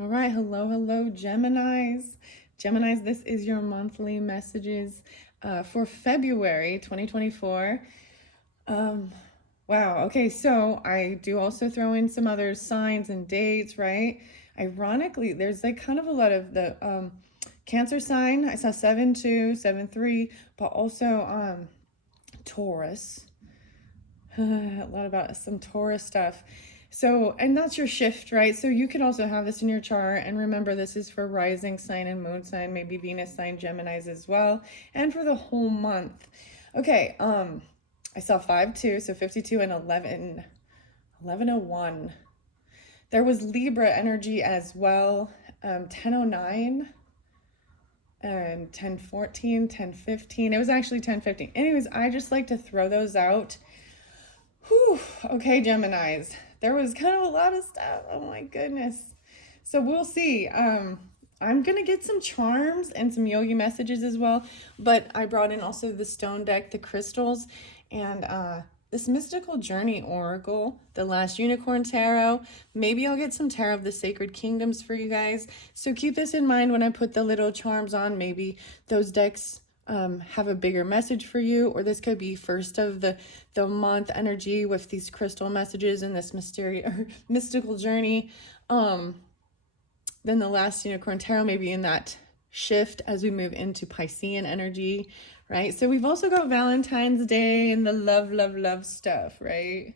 All right, hello, Geminis. Geminis, this is your monthly messages for February 2024. Wow, okay, so I do also throw in some other signs and dates, right? Ironically, there's like kind of a lot of the Cancer sign. I saw 7-2, 7-3, but also Taurus. A lot about some Taurus stuff. So, and that's your shift, right? So you could also have this in your chart. And remember, this is for rising sign and moon sign, maybe Venus sign, Geminis as well, and for the whole month. Okay, I saw 5-2, so 52 and 1101. There was Libra energy as well, 1009 and 1014, 1015. It was actually 1015. Anyways, I just like to throw those out. Whew. Okay, Geminis. There was kind of a lot of stuff. Oh my goodness. So we'll see. I'm gonna get some charms and some yogi messages as well, but I brought in also the stone deck, the crystals, and this mystical journey oracle, the last unicorn tarot. Maybe I'll get some tarot of the sacred kingdoms for you guys. So keep this in mind when I put the little charms on. Maybe those decks have a bigger message for you, or this could be first of the month energy with these crystal messages and this mystical journey. Then the last unicorn tarot maybe in that shift as we move into Piscean energy, right? So we've also got Valentine's Day and the love stuff, right?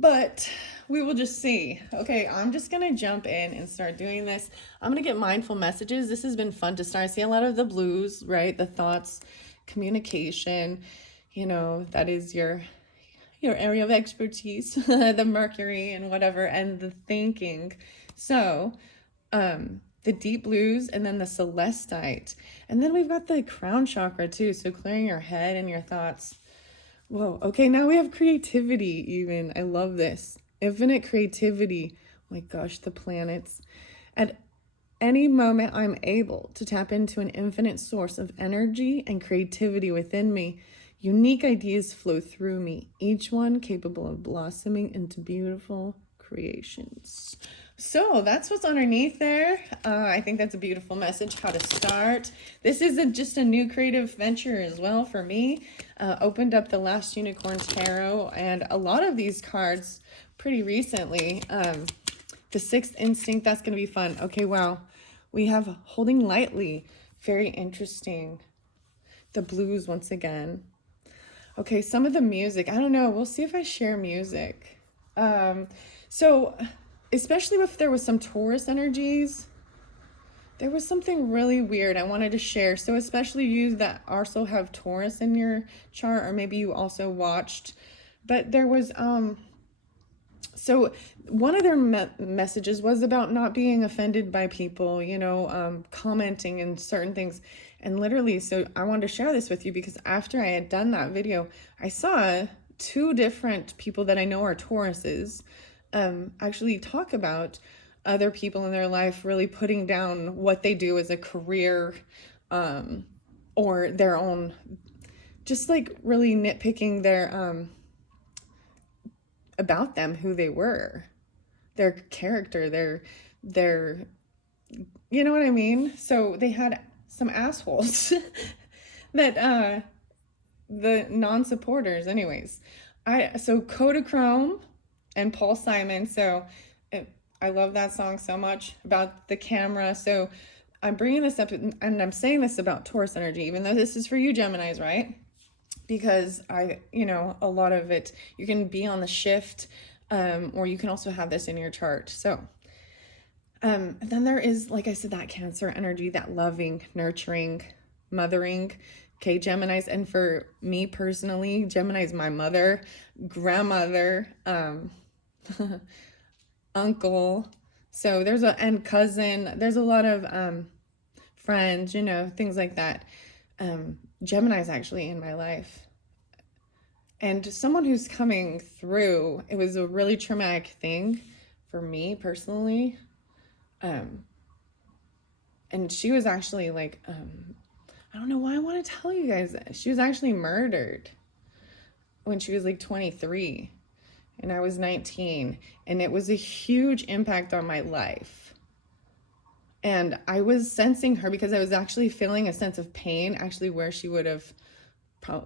But we will just see. Okay, I'm just going to jump in and start doing this. I'm going to get mindful messages. This has been fun to start. I see a lot of the blues, right? The thoughts, communication, that is your area of expertise, the Mercury and whatever, and the thinking. So, the deep blues and then the celestite. And then we've got the crown chakra too. So clearing your head and your thoughts. Whoa, okay, now we have creativity even. I love this. Infinite creativity. Oh my gosh, the planets. At any moment, I'm able to tap into an infinite source of energy and creativity within me. Unique ideas flow through me, each one capable of blossoming into beautiful creations. So that's what's underneath there. I think that's a beautiful message, how to start. This is just a new creative venture as well for me. Opened up the last unicorn tarot and a lot of these cards pretty recently. The sixth instinct, that's going to be fun. Okay, wow. We have holding lightly. Very interesting. The blues once again. Okay, some of the music. I don't know. We'll see if I share music. So especially if there was some Taurus energies, there was something really weird I wanted to share. So especially you that also have Taurus in your chart, or maybe you also watched, but there was, so one of their messages was about not being offended by people, commenting and certain things. And literally, so I wanted to share this with you because after I had done that video, I saw two different people that I know are Tauruses actually talk about other people in their life really putting down what they do as a career, or their own, just like really nitpicking their about them, who they were, their character, their you know what I mean? So they had some assholes that the non-supporters anyways. So Kodachrome and Paul Simon. So I love that song so much about the camera. So I'm bringing this up and I'm saying this about Taurus energy, even though this is for you Geminis, right? Because a lot of it, you can be on the shift, or you can also have this in your chart. So then there is, like I said, that Cancer energy, that loving, nurturing, mothering. Okay, Geminis. And for me personally, Gemini is my mother, grandmother, uncle. So and cousin. There's a lot of friends, things like that. Gemini's actually in my life. And someone who's coming through, it was a really traumatic thing for me personally. And she was actually like, I don't know why I want to tell you guys that. She was actually murdered when she was like 23 and I was 19. And it was a huge impact on my life. And I was sensing her because I was actually feeling a sense of pain, actually where she would have,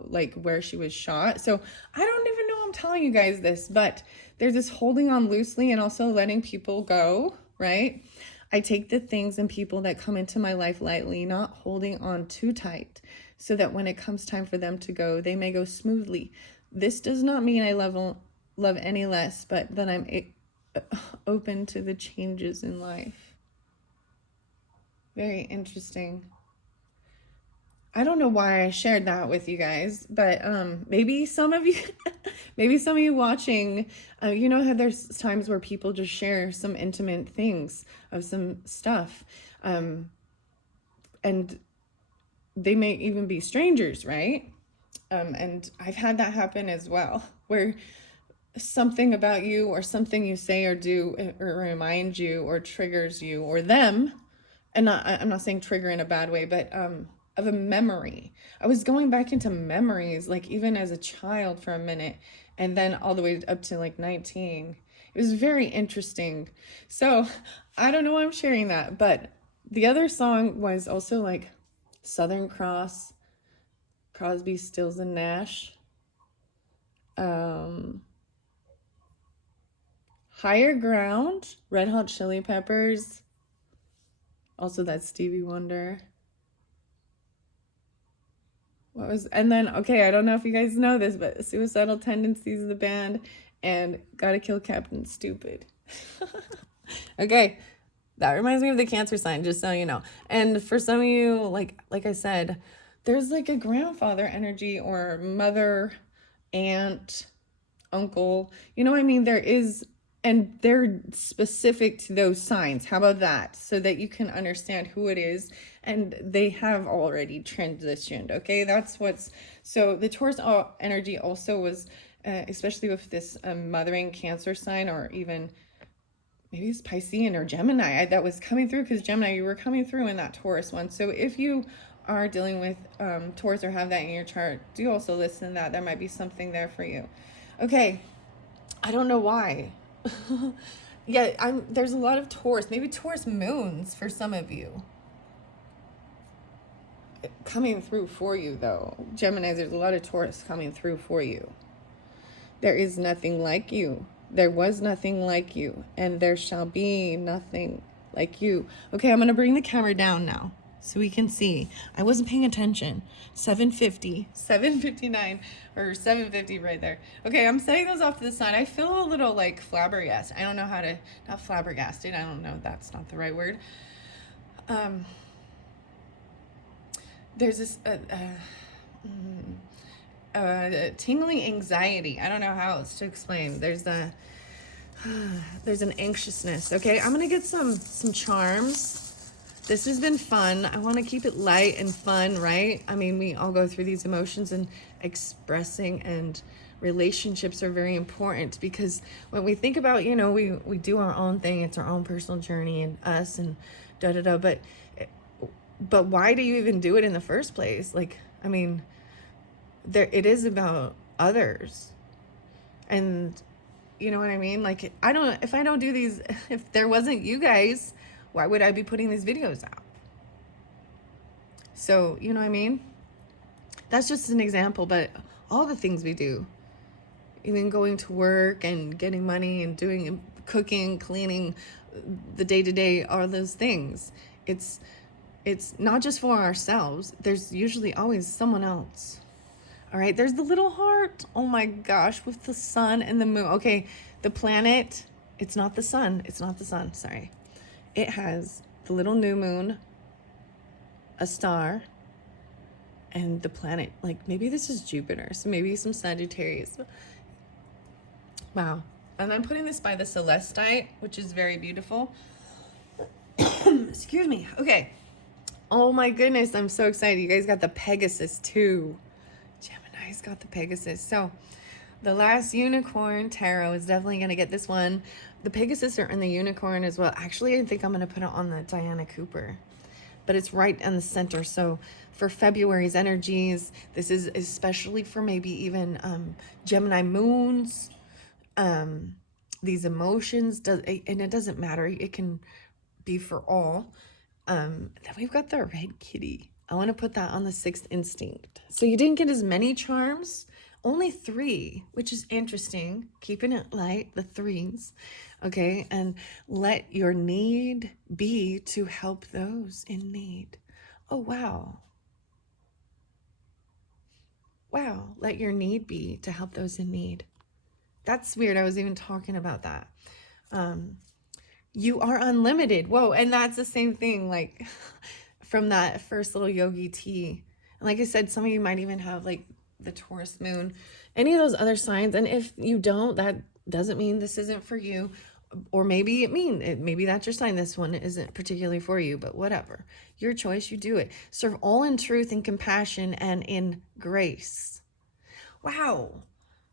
like where she was shot. So I don't even know I'm telling you guys this, but there's this holding on loosely and also letting people go, right? I take the things and people that come into my life lightly, not holding on too tight, so that when it comes time for them to go, they may go smoothly. This does not mean I love any less, but that I'm open to the changes in life. Very interesting. I don't know why I shared that with you guys, but maybe some of you, maybe some of you watching, you know how there's times where people just share some intimate things of some stuff, and they may even be strangers, right? And I've had that happen as well, where something about you or something you say or do or remind you or triggers you or them, and I'm not saying trigger in a bad way, but of a memory. I was going back into memories, like even as a child for a minute, and then all the way up to like 19. It was very interesting. So I don't know why I'm sharing that, but the other song was also like Southern Cross, Crosby, Stills, and Nash. Higher Ground, Red Hot Chili Peppers. Also, that's Stevie Wonder. What was, and then, okay, I don't know if you guys know this, but Suicidal Tendencies, the band, and Gotta Kill Captain Stupid. Okay, that reminds me of the Cancer sign, just so you know. And for some of you, like I said, there's like a grandfather energy or mother, aunt, uncle. You know what I mean? There is, and they're specific to those signs. How about that? So that you can understand who it is, and they have already transitioned. Okay, that's what's, so the Taurus energy also was, especially with this mothering Cancer sign, or even maybe it's Piscean or Gemini that was coming through, because Gemini, you were coming through in that Taurus one. So if you are dealing with Taurus or have that in your chart, do also listen to that. There might be something there for you. Okay, I don't know why. Yeah, there's a lot of Taurus, maybe Taurus moons for some of you coming through for you, though. Gemini, there's a lot of Taurus coming through for you. There is nothing like you. There was nothing like you, and there shall be nothing like you. Okay, I'm going to bring the camera down now so we can see. I wasn't paying attention. 750, 759, or 750 right there. Okay, I'm setting those off to the side. I feel a little like flabbergasted. I don't know how to, not flabbergasted. I don't know. That's not the right word. There's this tingling anxiety. I don't know how else to explain. There's an anxiousness. Okay, I'm gonna get some charms. This has been fun. I want to keep it light and fun, right? I mean, we all go through these emotions, and expressing and relationships are very important, because when we think about, you know, we do our own thing. It's our own personal journey and us and da da da. But why do you even do it in the first place? Like, I mean, it is about others, and you know what I mean? Like, if I don't do these, if there wasn't you guys, why would I be putting these videos out? So, you know what I mean? That's just an example, but all the things we do, even going to work and getting money and doing cooking, cleaning, the day-to-day, all those things. It's not just for ourselves. There's usually always someone else. All right, there's the little heart. Oh my gosh, with the sun and the moon. Okay, the planet, it's not the sun. It's not the sun, sorry. It has the little new moon, a star, and the planet. Like, maybe this is Jupiter, so maybe some Sagittarius. Wow. And I'm putting this by the Celestite, which is very beautiful. Excuse me. Okay. Oh my goodness, I'm so excited. You guys got the Pegasus too. Gemini's got the Pegasus. So the last unicorn tarot is definitely going to get this one. The Pegasus are in the unicorn as well. Actually, I think I'm going to put it on the Diana Cooper, but it's right in the center. So for February's energies, this is especially for maybe even Gemini moons, these emotions, and it doesn't matter. It can be for all. Then we've got the red kitty. I want to put that on the sixth instinct. So you didn't get as many charms, only 3, which is interesting. Keeping it light, the 3s. Okay, and let your need be to help those in need. Oh, wow. Wow, let your need be to help those in need. That's weird. I was even talking about that. You are unlimited. Whoa, and that's the same thing, like from that first little yogi tea. And like I said, some of you might even have like the Taurus moon, any of those other signs. And if you don't, that doesn't mean this isn't for you. Or maybe maybe that's your sign. This one isn't particularly for you, but whatever. Your choice, you do it. Serve all in truth and compassion and in grace. Wow.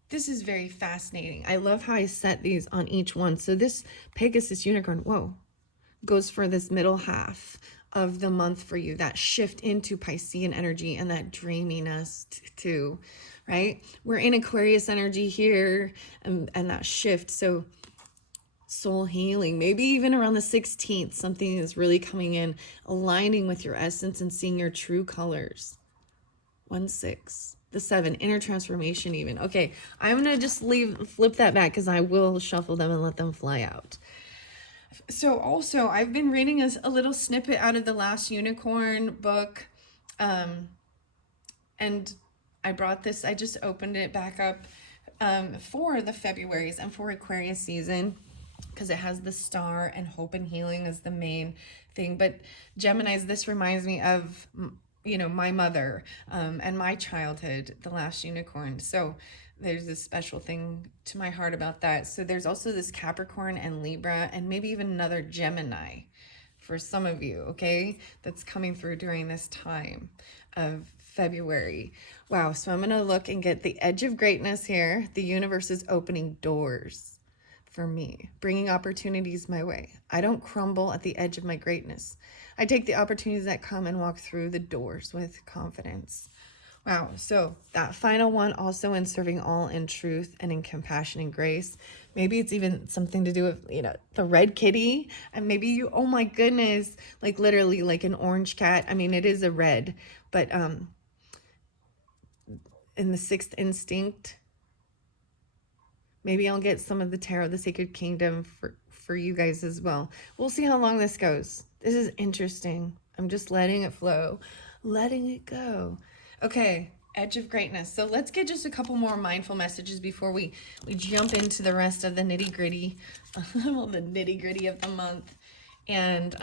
This is very fascinating. I love how I set these on each one. So this Pegasus unicorn, whoa, goes for this middle half of the month for you, that shift into Piscean energy and that dreaminess too, right? We're in Aquarius energy here and that shift. So soul healing, maybe even around the 16th, something is really coming in, aligning with your essence and seeing your true colors. 1-6. The 7, inner transformation even. Okay, I'm going to just flip that back because I will shuffle them and let them fly out. So also, I've been reading a little snippet out of the last unicorn book. And I brought this, I just opened it back up for the Februaries and for Aquarius season, because it has the star and hope and healing as the main thing. But Geminis, this reminds me of, you know, my mother and my childhood, the last unicorn. So there's this special thing to my heart about that. So there's also this Capricorn and Libra and maybe even another Gemini for some of you, okay, that's coming through during this time of February. Wow, so I'm going to look and get the edge of greatness here. The universe is opening doors for me, bringing opportunities my way. I don't crumble at the edge of my greatness. I take the opportunities that come and walk through the doors with confidence. Wow, so that final one, also in serving all in truth and in compassion and grace. Maybe it's even something to do with, you know, the red kitty. And maybe you, oh my goodness, like literally like an orange cat. I mean, it is a red, but in the sixth instinct, maybe I'll get some of the Tarot of the Sacred Kingdom for you guys as well. We'll see how long this goes. This is interesting. I'm just letting it flow, letting it go. Okay, edge of greatness. So let's get just a couple more mindful messages before we jump into the rest of the nitty gritty, well, the nitty gritty of the month. And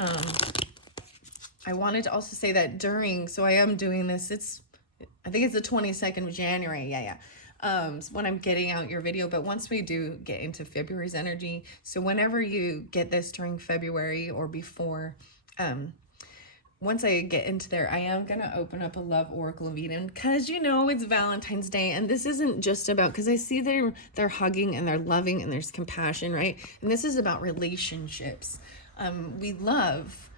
I wanted to also say that during, so I am doing this, I think it's the 22nd of January. Yeah. When I'm getting out your video, but once we do get into February's energy, so whenever you get this during February or before, once I get into there, I am going to open up a love oracle of Eden, because you know it's Valentine's Day, and this isn't just about, because I see they're hugging and they're loving and there's compassion, right? And this is about relationships. We love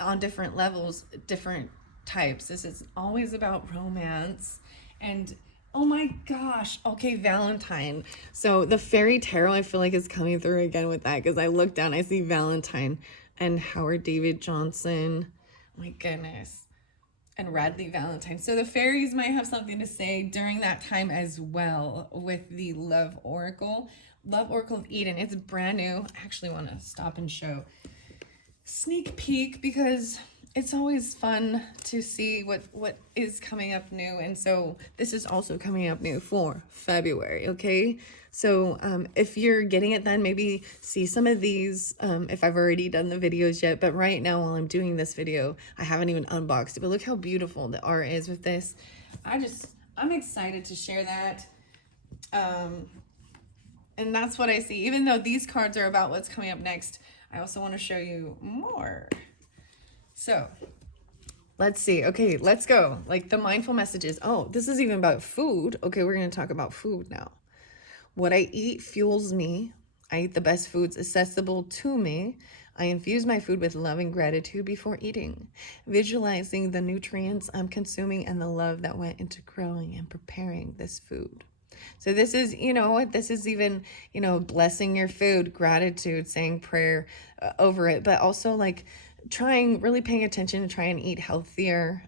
on different levels, different types. This is always about romance. And oh my gosh, okay, Valentine. So the fairy tarot, I feel like, is coming through again with that, because I look down, I see Valentine and Howard David Johnson. My goodness. And Radley Valentine. So the fairies might have something to say during that time as well with the Love Oracle. Love Oracle of Eden. It's brand new. I actually want to stop and show sneak peek, because it's always fun to see what is coming up new. And so this is also coming up new for February, okay? So if you're getting it, then maybe see some of these if I've already done the videos yet. But right now, while I'm doing this video, I haven't even unboxed it. But look how beautiful the art is with this. I'm excited to share that. And that's what I see. Even though these cards are about what's coming up next, I also want to show you more. So let's see. Okay, let's go. Like the mindful messages. Oh, this is even about food. Okay, we're going to talk about food now. What I eat fuels me. I eat the best foods accessible to me. I infuse my food with love and gratitude before eating, visualizing the nutrients I'm consuming and the love that went into growing and preparing this food. So this is, you know, this is even, you know, blessing your food, gratitude, saying prayer over it, but also like really paying attention to try and eat healthier,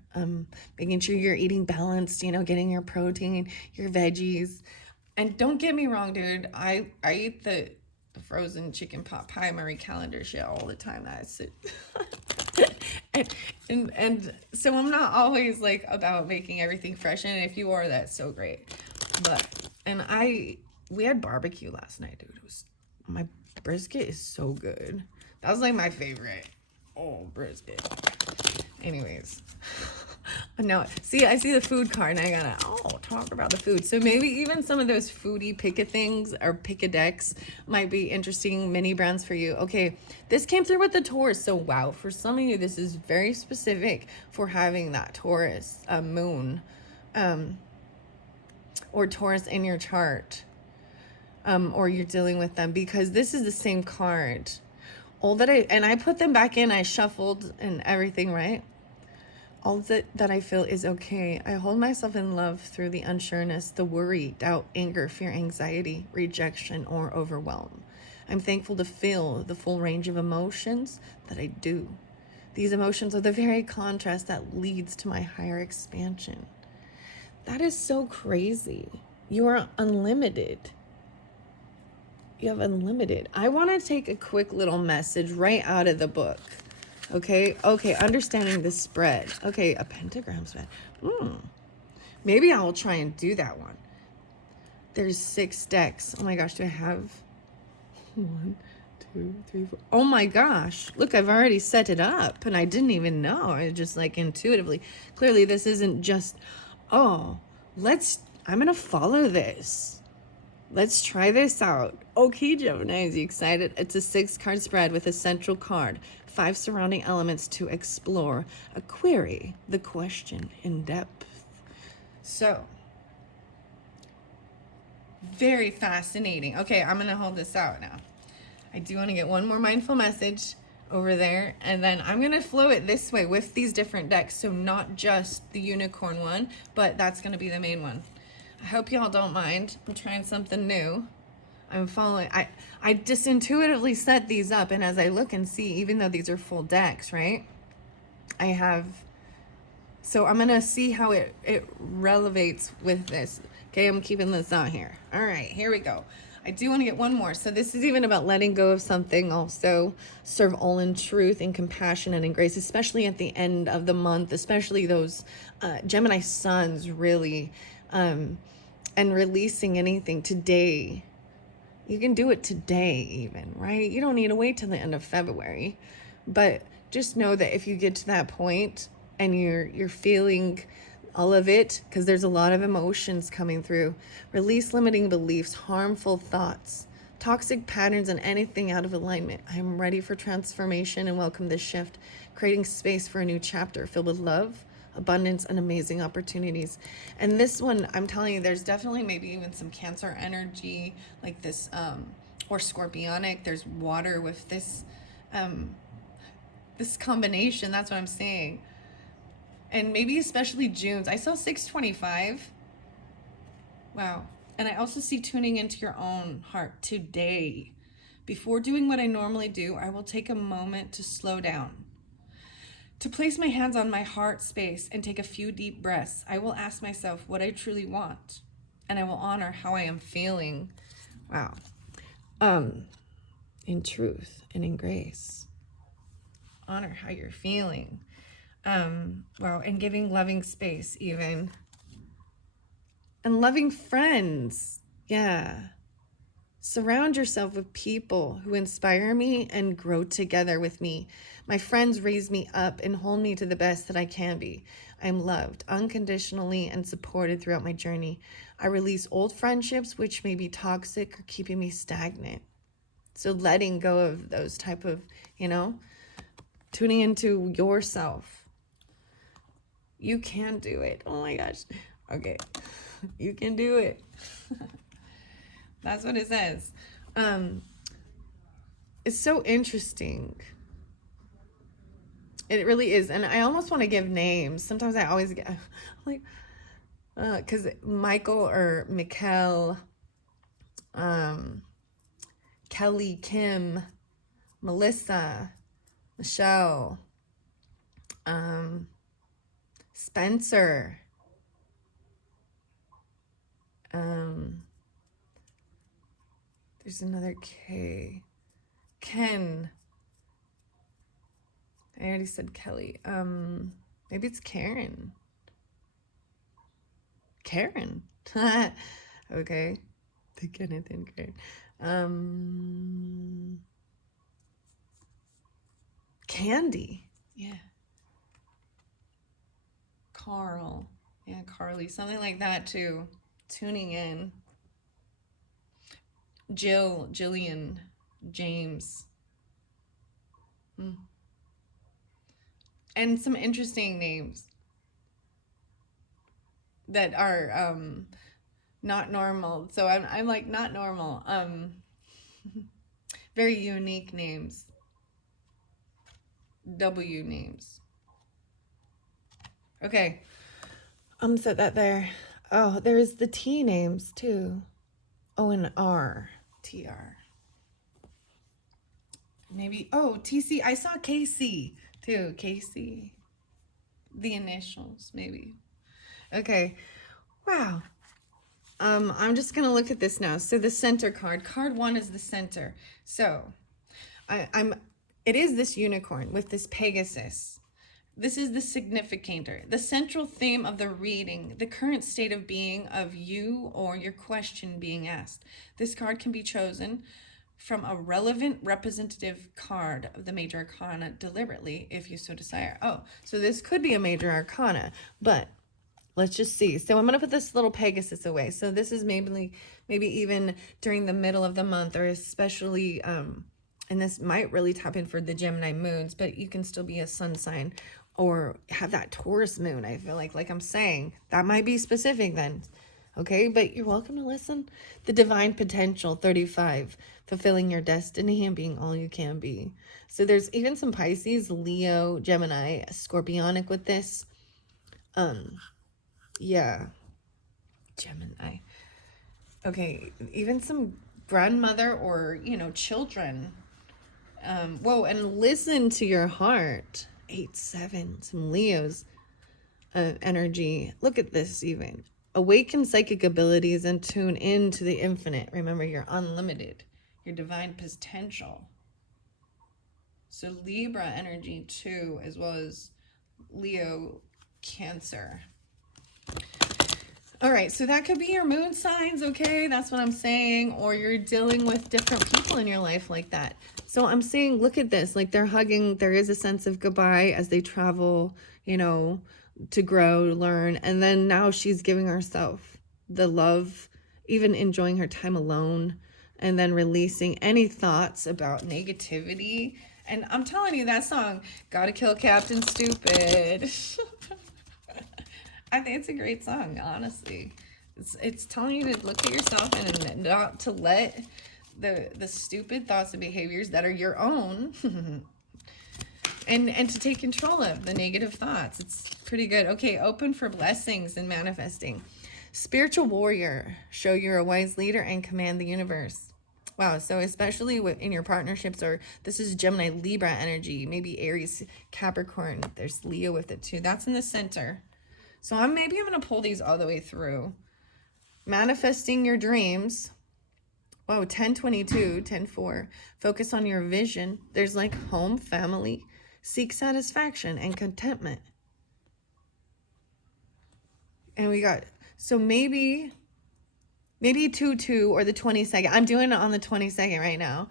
making sure you're eating balanced, getting your protein, your veggies. And don't get me wrong, dude. I eat the frozen chicken pot pie Marie Calendar shit all the time. That's it. and so I'm not always like about making everything fresh. And if you are, that's so great. We had barbecue last night, dude. My brisket is so good. That was like my favorite. Oh, brisket. Anyways. No, see, I see the food card and I gotta, talk about the food. So maybe even some of those foodie pick-a-things or pick-a-decks might be interesting mini brands for you. Okay, this came through with the Taurus. So wow, for some of you, this is very specific for having that Taurus moon or Taurus in your chart, or you're dealing with them, because this is the same card. I put them back in, I shuffled and everything, right? All that I feel is okay. I hold myself in love through the unsureness, the worry, doubt, anger, fear, anxiety, rejection, or overwhelm. I'm thankful to feel the full range of emotions that I do. These emotions are the very contrast that leads to my higher expansion. That is so crazy. You are unlimited. You have unlimited. I want to take a quick little message right out of the book. Okay, understanding the spread. Okay, a pentagram spread. Maybe I will try and do that one. There's 6 decks. Oh my gosh, do I have 1, 2, 3, 4? Oh my gosh, look, I've already set it up and I didn't even know. I just like intuitively. Clearly this isn't just, I'm gonna follow this. Let's try this out. Okay, Gemini, is you excited? It's a 6-card spread with a central card, 5 surrounding elements to explore, a query, the question in depth. So, very fascinating. Okay, I'm going to hold this out now. I do want to get one more mindful message over there, and then I'm going to flow it this way with these different decks. So not just the unicorn one, but that's going to be the main one. I hope y'all don't mind. I'm trying something new. I'm following. I just intuitively set these up, and as I look and see, even though these are full decks, right? So I'm gonna see how it relevates with this. Okay, I'm keeping this on here. All right, here we go. I do want to get one more. So this is even about letting go of something. Also, serve all in truth and compassion and in grace, especially at the end of the month, especially those Gemini suns, really. And releasing anything today. You can do it today even, right? You don't need to wait till the end of February. But just know that if you get to that point and you're feeling all of it, because there's a lot of emotions coming through, release limiting beliefs, harmful thoughts, toxic patterns, and anything out of alignment. I'm ready for transformation and welcome this shift, creating space for a new chapter filled with love, abundance, and amazing opportunities. And this one, I'm telling you, there's definitely maybe even some Cancer energy like this, or Scorpionic. There's water with this this combination. That's what I'm saying. And maybe especially June's. I saw 625. Wow. And I also see tuning into your own heart today. Before doing what I normally do, I will take a moment to slow down, to place my hands on my heart space and take a few deep breaths. I will ask myself what I truly want, and I will honor how I am feeling. Wow. In truth and in grace. Honor how you're feeling. Wow, and giving loving space even. And loving friends. Yeah. Surround yourself with people who inspire me and grow together with me. My friends raise me up and hold me to the best that I can be. I'm loved unconditionally and supported throughout my journey. I release old friendships which may be toxic or keeping me stagnant. So letting go of those type of, tuning into yourself. You can do it. Oh my gosh. Okay. You can do it. That's what it says. It's so interesting. It really is. And I almost want to give names. Sometimes I always get like, because Michael or Mikkel, Kelly, Kim, Melissa, Michelle, Spencer. There's another K. Ken. I already said Kelly. Maybe it's Karen. Karen. Okay. The Kenneth and Karen. Candy. Yeah. Carl. Yeah, Carly. Something like that too. Tuning in. Jill. Jillian. James. And some interesting names that are not normal. So I'm like not normal. Very unique names. W names. Okay. I'm gonna set that there. Oh, there's the T names too. O and R. TR. Maybe, oh, TC. I saw KC too. KC. The initials, maybe. Okay. Wow. I'm just gonna look at this now. So the center card. Card 1 is the center. So it is this unicorn with this Pegasus. This is the significator, the central theme of the reading, the current state of being of you or your question being asked. This card can be chosen from a relevant representative card of the major arcana deliberately if you so desire. Oh, so this could be a major arcana, but let's just see. So I'm going to put this little Pegasus away. So this is maybe even during the middle of the month, or especially, and this might really tap in for the Gemini moons, but you can still be a sun sign or have that Taurus moon. I feel like I'm saying that might be specific then. Okay, but you're welcome to listen. The divine potential, 35, fulfilling your destiny and being all you can be. So there's even some Pisces, Leo, Gemini, Scorpionic with this. Yeah, Gemini. Okay, even some grandmother or, children. Whoa, and listen to your heart. 8-7, some Leos energy. Look at this even. Awaken psychic abilities and tune into the infinite. Remember, you're unlimited. Your divine potential. So Libra energy too, as well as Leo, Cancer. All right, so that could be your moon signs, okay? That's what I'm saying. Or you're dealing with different people in your life like that. So I'm saying, look at this. Like they're hugging. There is a sense of goodbye as they travel, to grow, learn. And then now she's giving herself the love, even enjoying her time alone, and then releasing any thoughts about negativity. And I'm telling you, that song, Gotta Kill Captain Stupid. I think it's a great song, honestly. It's telling you to look at yourself and not to let the stupid thoughts and behaviors that are your own and to take control of the negative thoughts. It's pretty good. Okay, open for blessings and manifesting. Spiritual warrior, show you're a wise leader and command the universe. Wow, so especially in your partnerships, or this is Gemini, Libra energy, maybe Aries, Capricorn. There's Leo with it too. That's in the center. So I'm going to pull these all the way through. Manifesting your dreams. Whoa, 10-22, 10-4. Focus on your vision. There's like home, family. Seek satisfaction and contentment. And we got, so maybe 2-2 or the 22nd. I'm doing it on the 22nd right now.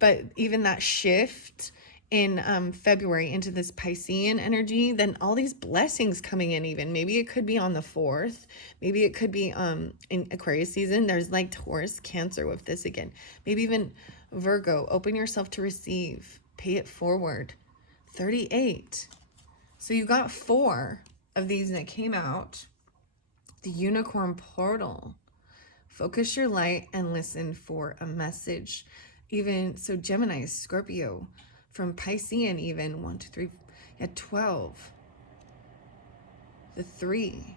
But even that shift in February into this Piscean energy, then all these blessings coming in even. Maybe it could be on the 4th. Maybe it could be in Aquarius season. There's like Taurus, Cancer with this again. Maybe even Virgo. Open yourself to receive. Pay it forward. 38. So you got 4 of these that came out. The unicorn portal. Focus your light and listen for a message. Even so, Gemini, Scorpio, from Piscean even 1, 2, 3, 12. The 3,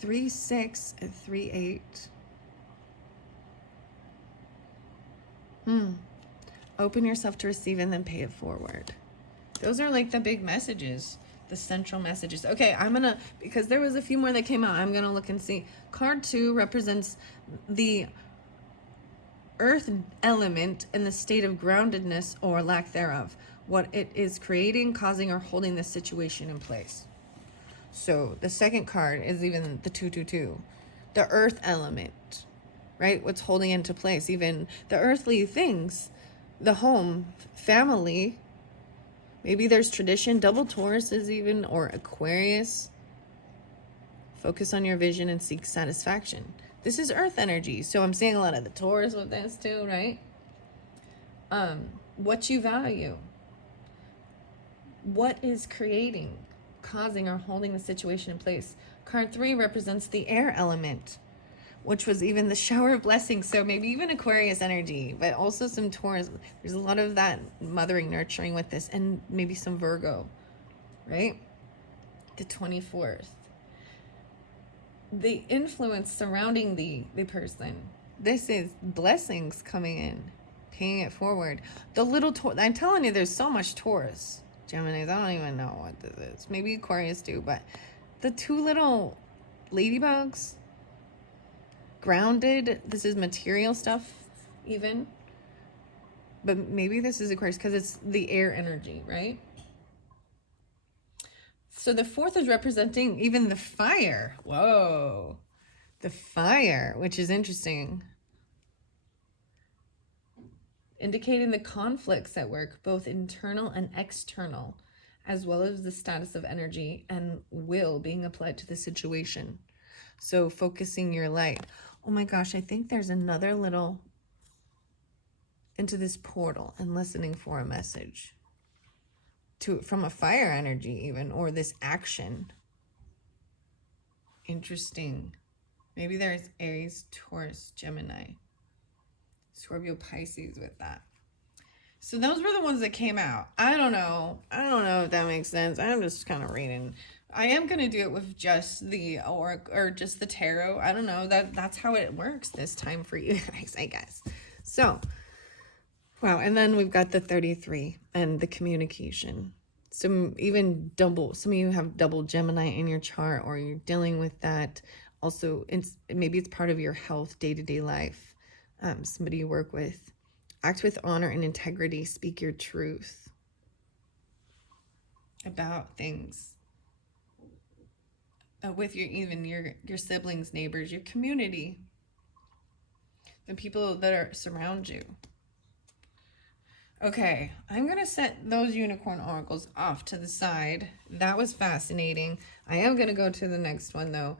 3, 6, and 3, 8. Open yourself to receive and then pay it forward. Those are like the big messages, the central messages. Okay, I'm gonna, because there was a few more that came out, I'm gonna look and see. Card 2 represents the earth element in the state of groundedness or lack thereof, what it is creating, causing, or holding the situation in place. So the second card is even the 222, the earth element, right? What's holding into place, even the earthly things, the home, family. Maybe there's tradition, double Tauruses even, or Aquarius. Focus on your vision and seek satisfaction. This is earth energy. So I'm seeing a lot of the Taurus with this too, right? What you value. What is creating, causing, or holding the situation in place. Card 3 represents the air element, which was even the shower of blessings. So maybe even Aquarius energy, but also some Taurus. There's a lot of that mothering, nurturing with this, and maybe some Virgo, right? The 24th. The influence surrounding the person. This is blessings coming in, paying it forward. The little Taurus, I'm telling you, there's so much Taurus. Geminis, I don't even know what this is. Maybe Aquarius too, but the two little ladybugs, grounded. This is material stuff even, but maybe this is Aquarius because it's the air energy, right? So the 4th is representing even the fire. Whoa, the fire, which is interesting, indicating the conflicts at work, both internal and external, as well as the status of energy and will being applied to the situation. So focusing your light. Oh my gosh, I think there's another little into this portal and listening for a message from a fire energy even, or this action. Interesting. Maybe there's Aries, Taurus, Gemini, Scorpio, Pisces with that. So those were the ones that came out. I don't know if that makes sense. I'm just kind of reading. I am going to do it with just the or just the tarot. I don't know. That's how it works this time for you guys, I guess. So, wow. And then we've got the 33 and the communication. So even some of you have double Gemini in your chart, or you're dealing with that. Also, maybe it's part of your health, day-to-day life. Somebody you work with. Act with honor and integrity. Speak your truth about things. With your siblings, neighbors, your community, the people that surround you. Okay, I'm going to set those unicorn oracles off to the side. That was fascinating. I am going to go to the next one though.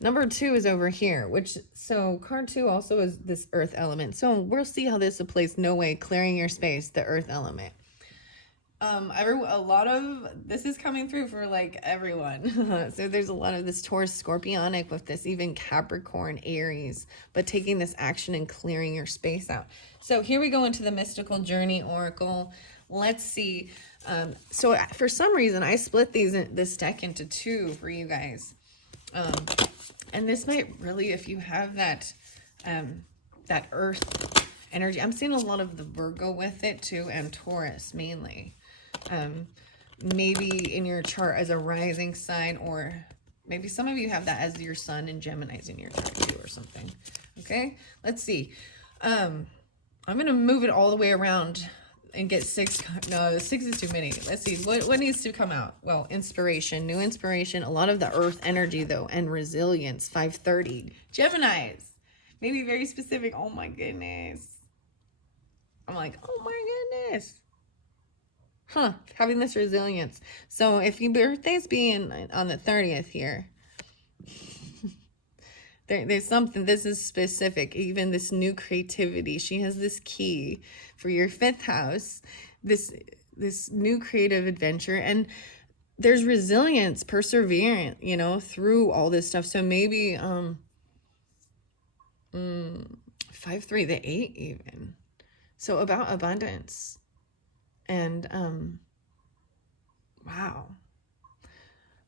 Number 2 is over here, so card 2 also is this earth element. So we'll see how this applies. No way, clearing your space, the earth element. A lot of this is coming through for like everyone. So there's a lot of this Taurus, Scorpionic with this, even Capricorn, Aries, but taking this action and clearing your space out. So here we go into the mystical journey oracle. Let's see. So for some reason I split this deck into 2 for you guys. And this might really, if you have that earth energy, I'm seeing a lot of the Virgo with it too, and Taurus mainly. Maybe in your chart as a rising sign, or maybe some of you have that as your sun and Gemini's in your chart too, or something. Okay, let's see. I'm gonna move it all the way around and get 6. No, 6 is too many. Let's see what needs to come out. Well, inspiration, new inspiration, a lot of the earth energy though, and resilience. 530 Geminis, maybe very specific. Oh my goodness, I'm like, oh my goodness, having this resilience. So if your birthday's being on the 30th here, there's something, this is specific, even this new creativity. She has this key for your 5th house, this new creative adventure, and there's resilience, perseverance, through all this stuff. So maybe 5-3, the 8 even. So about abundance. And wow,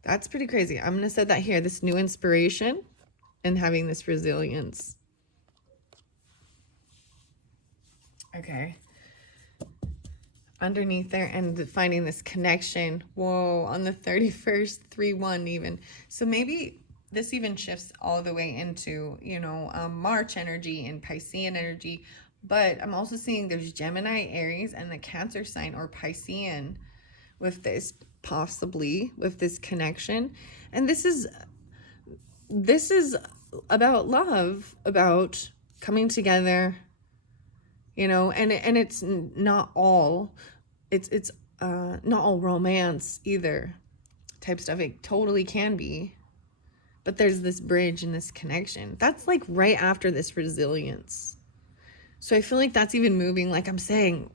that's pretty crazy. I'm going to set that here, this new inspiration and having this resilience. Okay. underneath there and finding this connection. Whoa, on the 31st, 3-1 even. So maybe this even shifts all the way into, March energy and Piscean energy. But I'm also seeing there's Gemini, Aries, and the Cancer sign or Piscean with this, possibly with this connection. And this is about love, about coming together, and it's not all, it's not all romance either type stuff. It totally can be, but there's this bridge and this connection. That's like right after this resilience. So I feel like that's even moving, like I'm saying,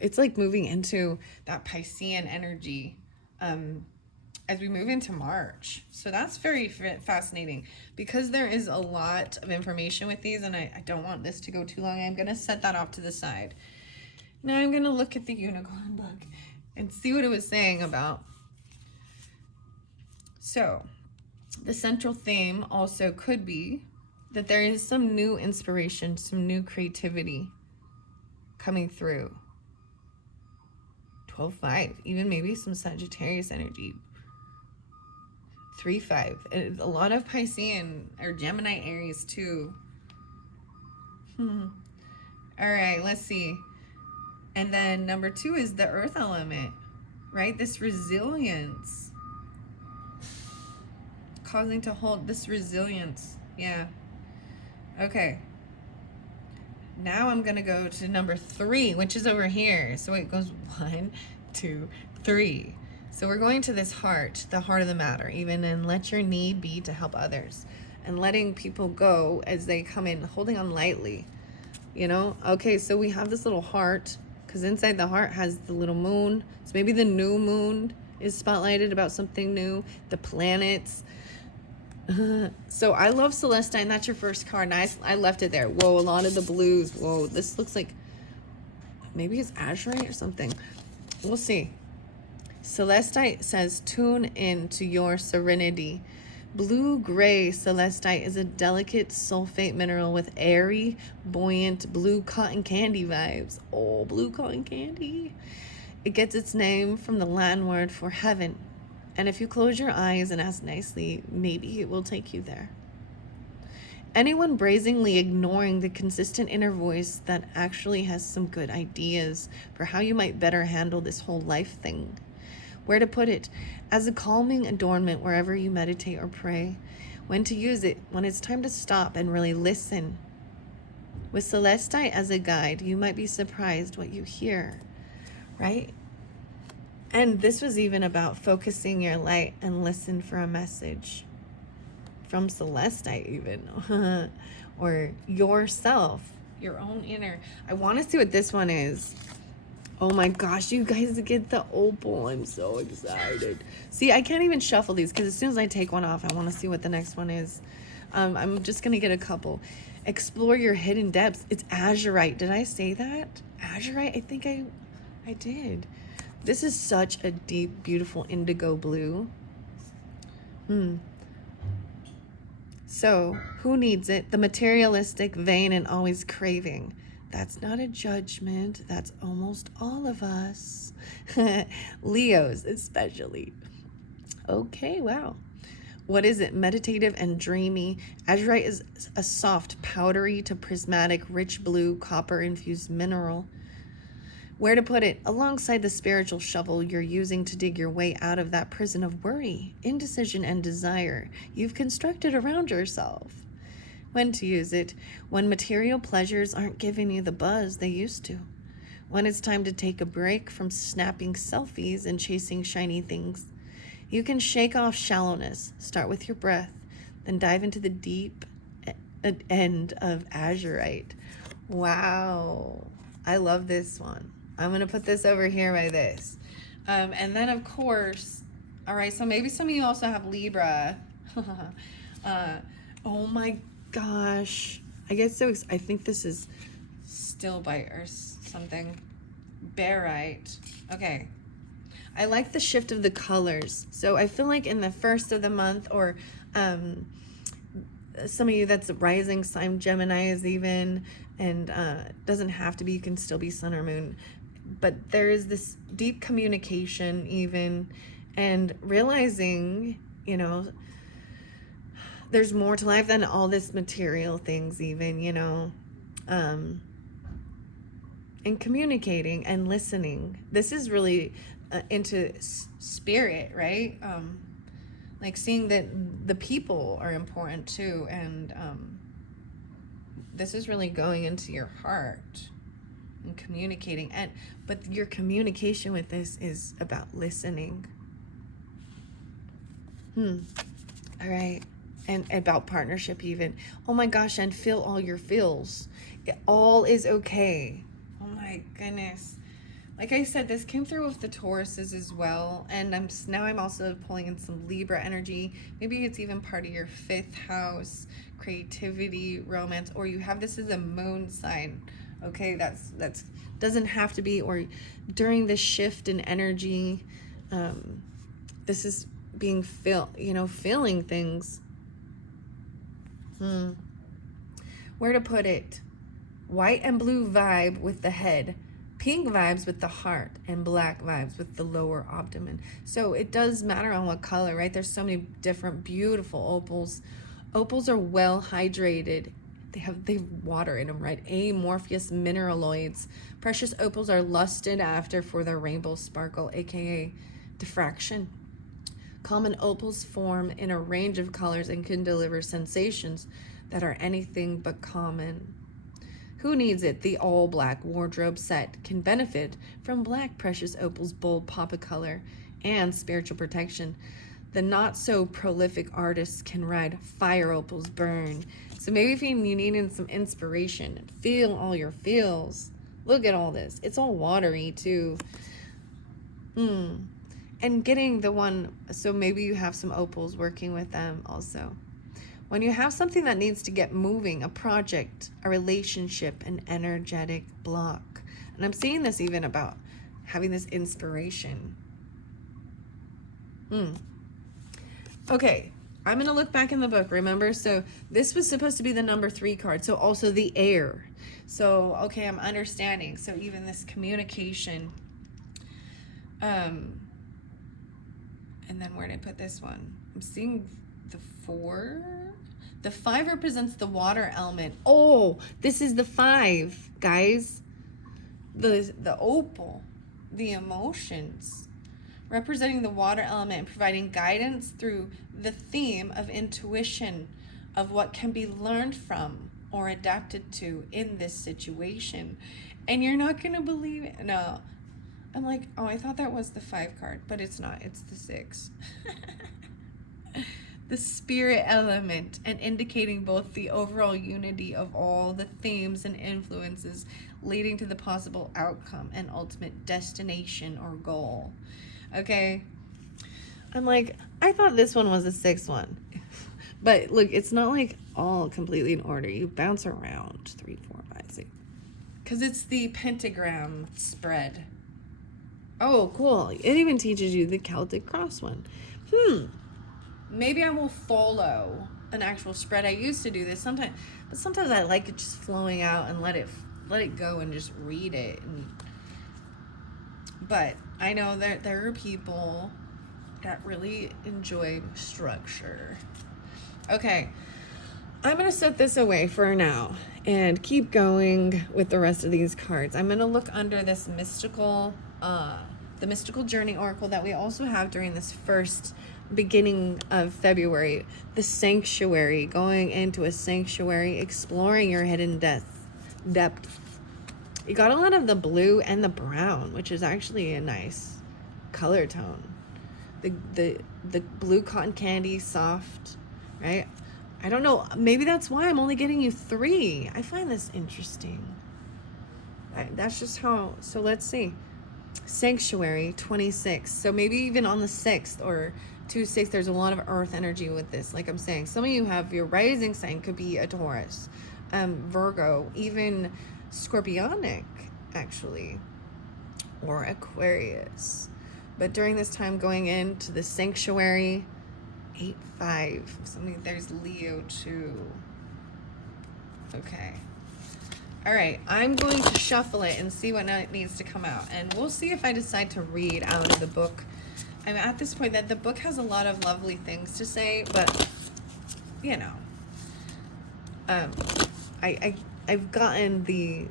it's like moving into that Piscean energy as we move into March. So that's very fascinating because there is a lot of information with these, and I don't want this to go too long. I'm going to set that off to the side. Now I'm going to look at the unicorn book and see what it was saying about. So the central theme also could be that there is some new inspiration, some new creativity coming through. 12-5, even maybe some Sagittarius energy. 3-5, and a lot of Piscean or Gemini Aries too. All right, let's see. And then number 2 is the earth element, right? This resilience. Causing to hold this resilience. Yeah. Okay. Now I'm going to go to number 3, which is over here. So it goes 1, 2, 3. So we're going to this heart, the heart of the matter, even, and let your need be to help others and letting people go as they come in, holding on lightly, Okay, so we have this little heart because inside the heart has the little moon. So maybe the new moon is spotlighted about something new, the planets. So I love Celestine. That's your first card. Nice. I left it there. Whoa, a lot of the blues. Whoa, this looks like maybe it's azurite or something. We'll see. Celestite says, tune in to your serenity. Blue-gray celestite is a delicate sulfate mineral with airy, buoyant blue cotton candy vibes. Oh, blue cotton candy. It gets its name from the Latin word for heaven. And if you close your eyes and ask nicely, maybe it will take you there. Anyone brazenly ignoring the consistent inner voice that actually has some good ideas for how you might better handle this whole life thing. Where to put it? As a calming adornment wherever you meditate or pray. When to use it? When it's time to stop and really listen. With Celestite as a guide, you might be surprised what you hear, right? And this was even about focusing your light and listen for a message from Celestite even, or yourself, your own inner. I want to see what this one is. Oh my gosh, you guys get the opal. I'm so excited. See, I can't even shuffle these because as soon as I take one off, I want to see what the next one is. I'm just going to get a couple. Explore your hidden depths. It's azurite. Did I say that? Azurite? I think I did. This is such a deep, beautiful indigo blue. So, who needs it? The materialistic, vain, and always craving. That's not a judgment. That's almost all of us. Leos, especially. Okay, wow. What is it? Meditative and dreamy. Azurite is a soft, powdery to prismatic, rich blue, copper-infused mineral. Where to put it? Alongside the spiritual shovel you're using to dig your way out of that prison of worry, indecision, and desire you've constructed around yourself. When to use it? When material pleasures aren't giving you the buzz they used to. When it's time to take a break from snapping selfies and chasing shiny things. You can shake off shallowness, start with your breath, then dive into the deep end of azurite. Wow, I love this one. I'm going to put this over here by this. And then, of course, all right, so maybe some of you also have Libra. Oh my gosh. I get so I think this is Stillbite or something. Barite. Okay. I like the shift of the colors. So I feel like in the first of the month, or some of you that's rising sign Gemini is even, and doesn't have to be, you can still be sun or moon. but there is this deep communication even, and realizing, you know, there's more to life than all this material things even, you know, and communicating and listening. This is really into spirit, right? Like seeing that the people are important too, and this is really going into your heart and communicating. But your communication with this is about listening. All right. And about partnership even. Oh my gosh, and feel all your feels. It all is okay. Oh my goodness. Like I said, this came through with the Tauruses as well. And I'm also pulling in some Libra energy. Maybe it's even part of your 5th house, creativity, romance, or you have this as a moon sign. Okay, that's doesn't have to be, or during this shift in energy, this is being feeling things. Where to put it? White and blue vibe with the head, pink vibes with the heart, and black vibes with the lower abdomen. So it does matter on what color, right? There's so many different beautiful opals. Opals are well hydrated. They have water in them, right? Amorphous mineraloids. Precious opals are lusted after for their rainbow sparkle, aka diffraction. Common opals form in a range of colors and can deliver sensations that are anything but common. Who needs it? The all-black wardrobe set can benefit from black precious opals' bold pop of color and spiritual protection. The not-so-prolific artists can ride fire opals burn. So maybe if you needed some inspiration, feel all your feels. Look at all this. It's all watery, too. And getting the one, so maybe you have some opals working with them also. When you have something that needs to get moving, a project, a relationship, an energetic block. And I'm seeing this even about having this inspiration. Okay, I'm going to look back in the book, remember? So this was supposed to be the number 3 card, so also the air. So, okay, I'm understanding. So even this communication. And then where did I put this one? I'm seeing the 4. The 5 represents the water element. Oh, this is the 5, guys. The opal, the emotions, representing the water element and providing guidance through the theme of intuition of what can be learned from or adapted to in this situation. And you're not going to believe it. No. I'm like, oh, I thought that was the 5 card, but it's not. It's the 6. The spirit element, and indicating both the overall unity of all the themes and influences leading to the possible outcome and ultimate destination or goal. Okay. I'm like, I thought this one was the 6th one. But look, it's not like all completely in order. You bounce around 3, 4, 5, 6. Because it's the pentagram spread. Oh, cool. It even teaches you the Celtic cross one. Maybe I will follow an actual spread. I used to do this sometimes, but sometimes I like it just flowing out and let it go and just read it. But I know that there are people that really enjoy structure. Okay, I'm going to set this away for now and keep going with the rest of these cards. I'm going to look under this mystical, the mystical journey oracle that we also have during this first beginning of February, the sanctuary, going into a sanctuary, exploring your hidden depth. You got a lot of the blue and the brown, which is actually a nice color tone. The blue cotton candy, soft, right? I don't know. Maybe that's why I'm only getting you 3. I find this interesting. That's just how. So let's see. Sanctuary 26. So maybe even on the 6th or 2-6, there's a lot of earth energy with this. Like I'm saying, some of you have your rising sign could be a Taurus, Virgo, even Scorpionic, actually, or Aquarius. But during this time going into the sanctuary, 8-5. Something, there's Leo too. Okay. All right, I'm going to shuffle it and see what needs to come out. And we'll see if I decide to read out of the book. I'm at this point that the book has a lot of lovely things to say, but, you know, I've gotten the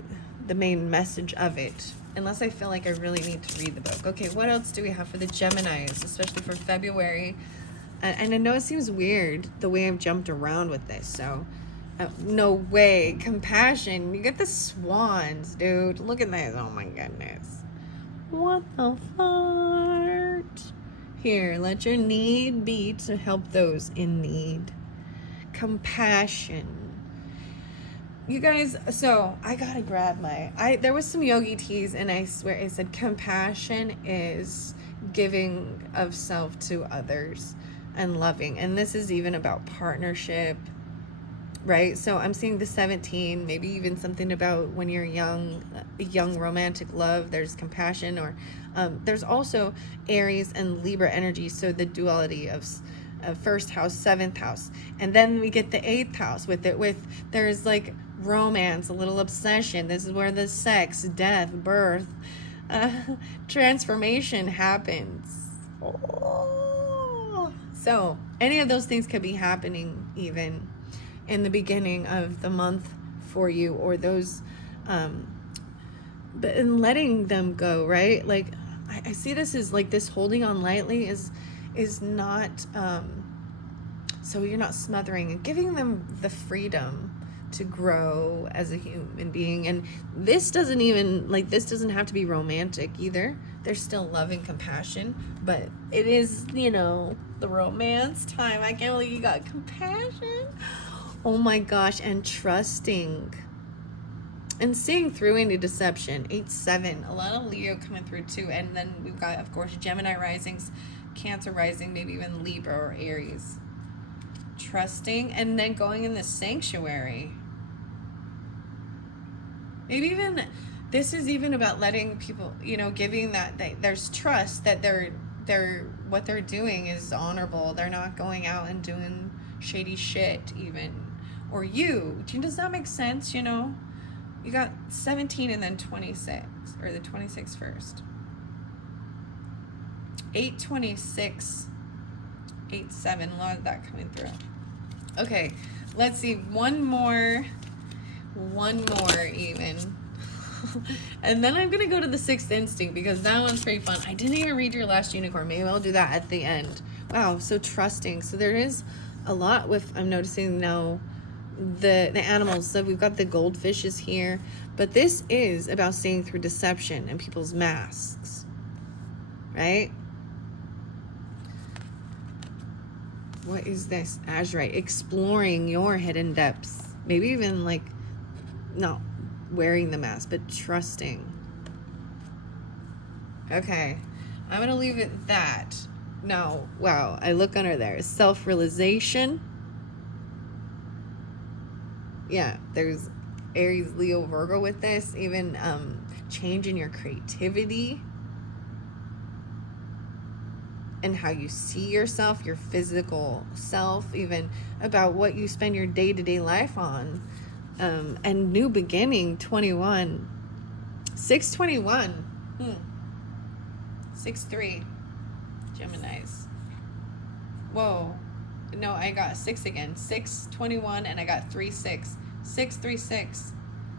main message of it, unless I feel like I really need to read the book. Okay, what else do we have for the Geminis, especially for February? And I know it seems weird the way I've jumped around with this, so no way. Compassion. You get the swans, dude. Look at this. Oh my goodness. What the fart? Here, let your need be to help those in need. Compassion. You guys, so I gotta grab there was some yogi teas, and I swear it said compassion is giving of self to others and loving. And this is even about partnership, right? So I'm seeing the 17, maybe even something about when you're young romantic love, there's compassion, or there's also Aries and Libra energy. So the duality of first house, seventh house, and then we get the 8th house with there's like romance, a little obsession. This is where the sex, death, birth, transformation happens. Oh. So any of those things could be happening even in the beginning of the month for you, or those but in letting them go, right? Like I see this as like this holding on lightly is not so you're not smothering, and giving them the freedom to grow as a human being. And this doesn't have to be romantic either. There's still love and compassion, but it is, the romance time. I can't believe you got compassion. Oh my gosh. And trusting and seeing through any deception. 8-7, a lot of Leo coming through too. And then we've got, of course, Gemini risings, Cancer rising, maybe even Libra or Aries. Trusting, and then going in the sanctuary. Maybe even this is even about letting people, giving that there's trust that they're what they're doing is honorable. They're not going out and doing shady shit even. Or does that make sense? You got 17 and then 26, or the 26 first. 8-26, 8-7, a lot of that coming through. Okay, let's see, one more even. And then I'm gonna go to the 6th instinct, because that one's pretty fun. I didn't even read your last unicorn. Maybe I'll do that at the end. Wow, so trusting. So there is a lot with, I'm noticing now, the animals. So we've got the goldfishes here, but this is about seeing through deception and people's masks, right? What is this? Azurite. Exploring your hidden depths. Maybe even like not wearing the mask, but trusting. Okay, I'm gonna leave it at that. Now, wow, I look under there. Self-realization. Yeah, there's Aries, Leo, Virgo with this. Even changing your creativity and how you see yourself, your physical self, even about what you spend your day-to-day life on. And new beginning, 21. 621. 6-3. Geminis. Whoa. No, I got 6 again. 6-21, and I got 3-6. 6-3-6.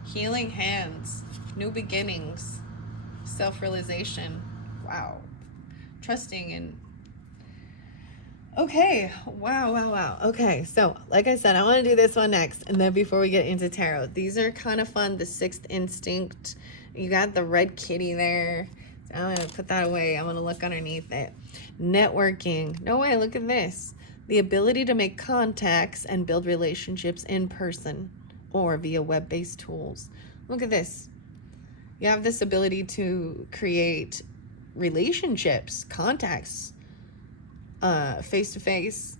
Healing hands. New beginnings. Self-realization. Wow. Trusting and okay. Wow. Okay, so like I said, I want to do this one next, and then before we get into tarot, these are kind of fun. The 6th instinct. You got the red kitty there. So I'm going to put that away. I'm going to look underneath it. Networking. No way, look at this. The ability to make contacts and build relationships in person or via web-based tools. Look at this. You have this ability to create relationships, contacts, face-to-face.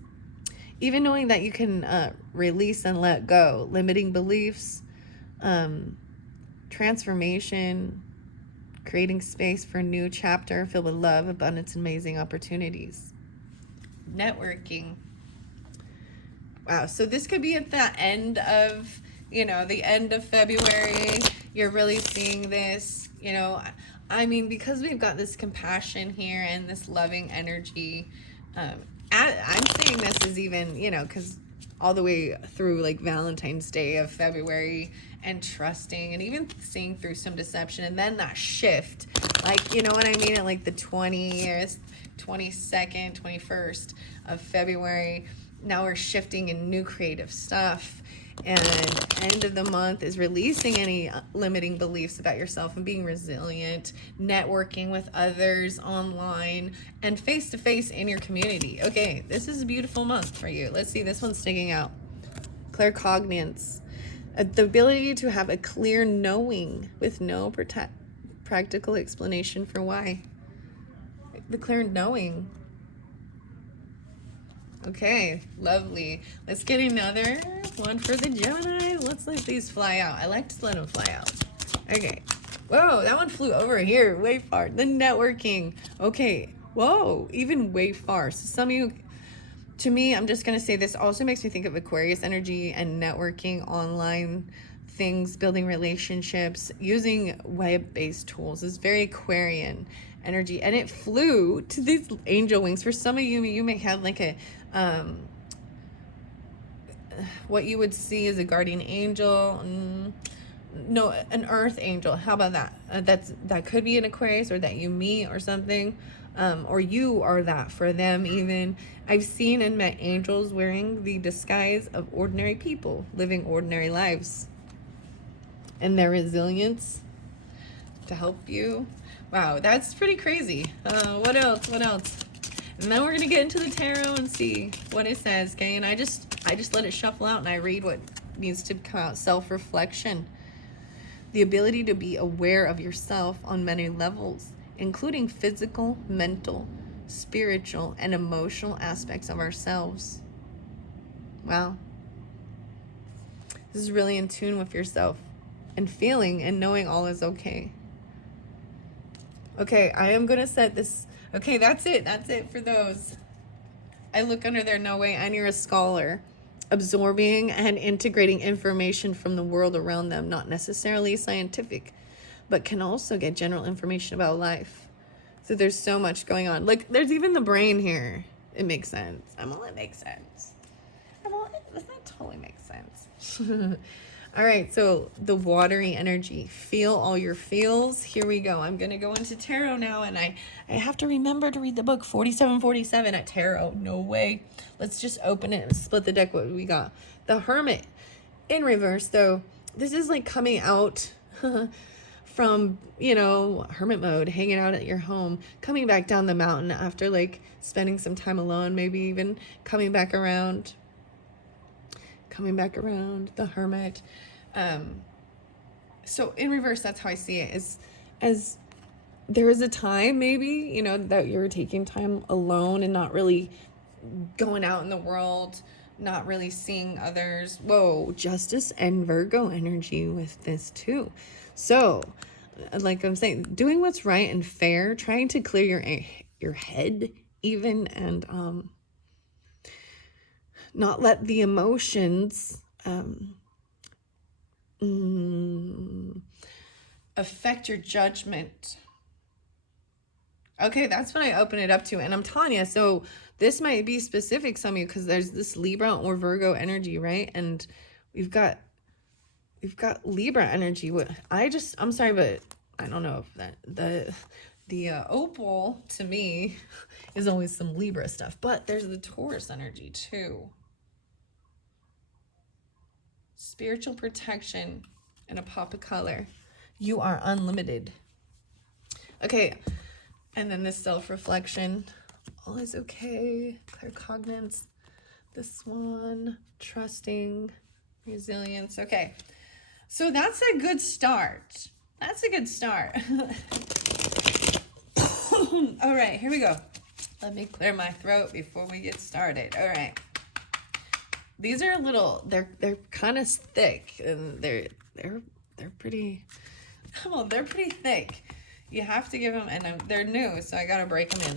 Even knowing that you can release and let go. Limiting beliefs. Transformation. Creating space for a new chapter filled with love, abundance, and amazing opportunities. Networking. Wow, so this could be at the end of you know, the end of February, you're really seeing this, you know, I mean, because we've got this compassion here and this loving energy, I'm saying this is even, you know, because all the way through like Valentine's Day of February and trusting and even seeing through some deception, and then that shift, like, you know what I mean, at like the 20th, 22nd, 21st of February, now we're shifting in new creative stuff. And end of the month is releasing any limiting beliefs about yourself and being resilient, networking with others online and face-to-face in your community. Okay, this is a beautiful month for you. Let's see, this one's sticking out. Claircognizance. The ability to have a clear knowing with no practical explanation for why. The clear knowing. Okay, lovely. Let's get another one for the Gemini. Let's let these fly out. I like to let them fly out. Okay. Whoa, that one flew over here way far. The networking. Okay. Whoa, even way far. So some of you, to me, I'm just going to say this also makes me think of Aquarius energy and networking, online things, building relationships, using web-based tools is very Aquarian energy. And it flew to these angel wings. For some of you, you may have like a what you would see as a guardian angel. No, an earth angel. How about that? That could be an Aquarius, or that you meet or something, or you are that for them even. I've seen and met angels wearing the disguise of ordinary people living ordinary lives, and their resilience to help you. Wow, that's pretty crazy. What else? And then we're gonna get into the tarot and see what it says, okay? And I just let it shuffle out and I read what needs to come out. Self-reflection. The ability to be aware of yourself on many levels, including physical, mental, spiritual, and emotional aspects of ourselves. Wow. This is really in tune with yourself and feeling and knowing all is okay. Okay, I am gonna set this. Okay, that's it for those. I look under there, no way, and you're a scholar. Absorbing and integrating information from the world around them, not necessarily scientific, but can also get general information about life. So there's so much going on. Like, there's even the brain here. It makes sense. It makes sense. Doesn't that totally make sense? All right, so the watery energy. Feel all your feels. Here we go. I'm going to go into tarot now, and I have to remember to read the book 4747 at tarot. No way. Let's just open it and split the deck. What we got? The Hermit in reverse, though. This is like coming out from, you know, hermit mode, hanging out at your home, coming back down the mountain after like spending some time alone, maybe even coming back around, the Hermit. So in reverse, that's how I see it, is as there is a time maybe, you know, that you're taking time alone and not really going out in the world, not really seeing others. Whoa, Justice and Virgo energy with this too. So like I'm saying, doing what's right and fair, trying to clear your head even, and not let the emotions affect your judgment. Okay, that's what I open it up to. And I'm telling you, so this might be specific, some of you, because there's this Libra or Virgo energy, right? And we've got Libra energy. I'm sorry, but I don't know if that the opal to me is always some Libra stuff, but there's the Taurus energy too. Spiritual protection and a pop of color. You are unlimited. Okay, and then this self-reflection. All is okay. Claircognizance. This one. Trusting. Resilience. Okay, so that's a good start. All right, here we go. Let me clear my throat before we get started. All right. These are a little, they're kind of thick, and they're pretty, well, they're pretty thick. You have to give them, and they're new, so I got to break them in.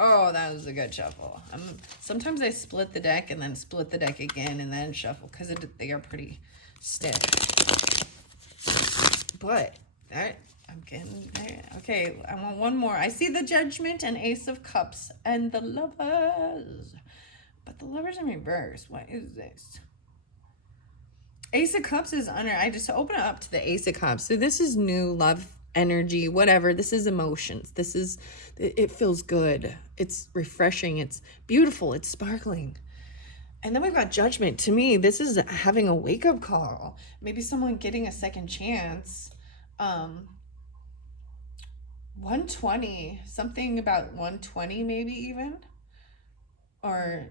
Oh, that was a good shuffle. Sometimes I split the deck and then split the deck again and then shuffle because they are pretty stiff. But that, I'm getting there. Okay, I want one more. I see the Judgment and Ace of Cups and the Lovers. But the Lovers in reverse. What is this? Ace of Cups is under. I just open it up to the Ace of Cups. So this is new love energy, whatever. This is emotions. It feels good. It's refreshing. It's beautiful. It's sparkling. And then we've got Judgment. To me, this is having a wake-up call. Maybe someone getting a second chance. 120. Something about 120 maybe even. Or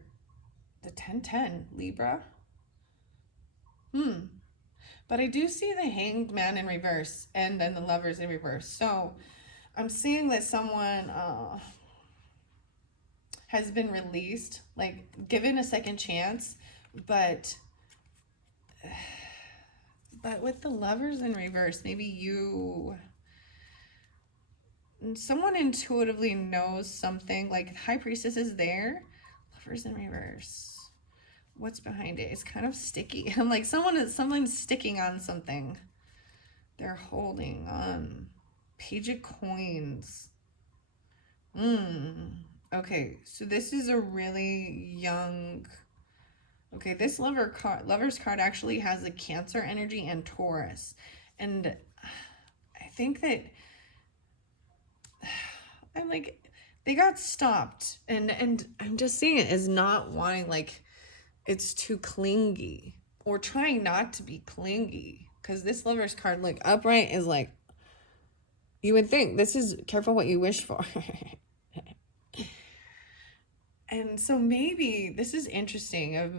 the 1010 Libra. But I do see the Hanged Man in reverse and then the Lovers in reverse. So I'm seeing that someone has been released, like given a second chance, but with the Lovers in reverse, maybe someone intuitively knows something, like High Priestess is there, Lovers in reverse. What's behind it? It's kind of sticky. I'm like, someone's sticking on something. They're holding on. Page of Coins. Okay, so this is a really young. Okay, this Lover's card actually has a Cancer energy and Taurus, and I think that I'm like, they got stopped, and I'm just seeing it as not wanting, like, it's too clingy or trying not to be clingy, because this Lover's card, like, upright is like, you would think this is careful what you wish for. And so maybe this is interesting of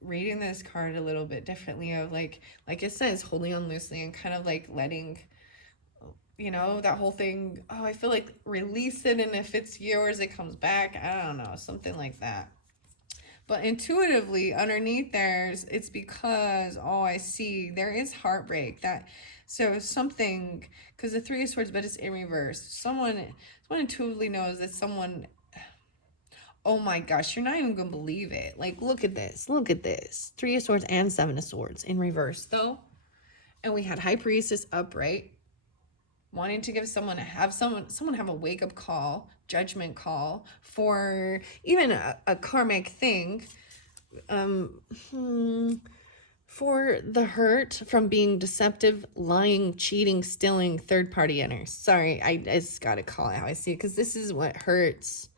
reading this card a little bit differently, of like it says, holding on loosely and kind of like letting, you know, that whole thing. Oh, I feel like release it, and if it's yours, it comes back. I don't know, something like that. But intuitively underneath theirs, it's because, oh, I see there is heartbreak. So something, because the Three of Swords, but it's in reverse. Someone intuitively knows that someone, oh my gosh, you're not even gonna believe it. Like, look at this. Three of Swords and Seven of Swords in reverse though. And we had High Priestess upright, wanting to give someone have a wake-up call, judgment call for even a karmic thing, for the hurt from being deceptive, lying, cheating, stealing, third-party enters. Sorry, I just gotta call it how I see it, because this is what hurts.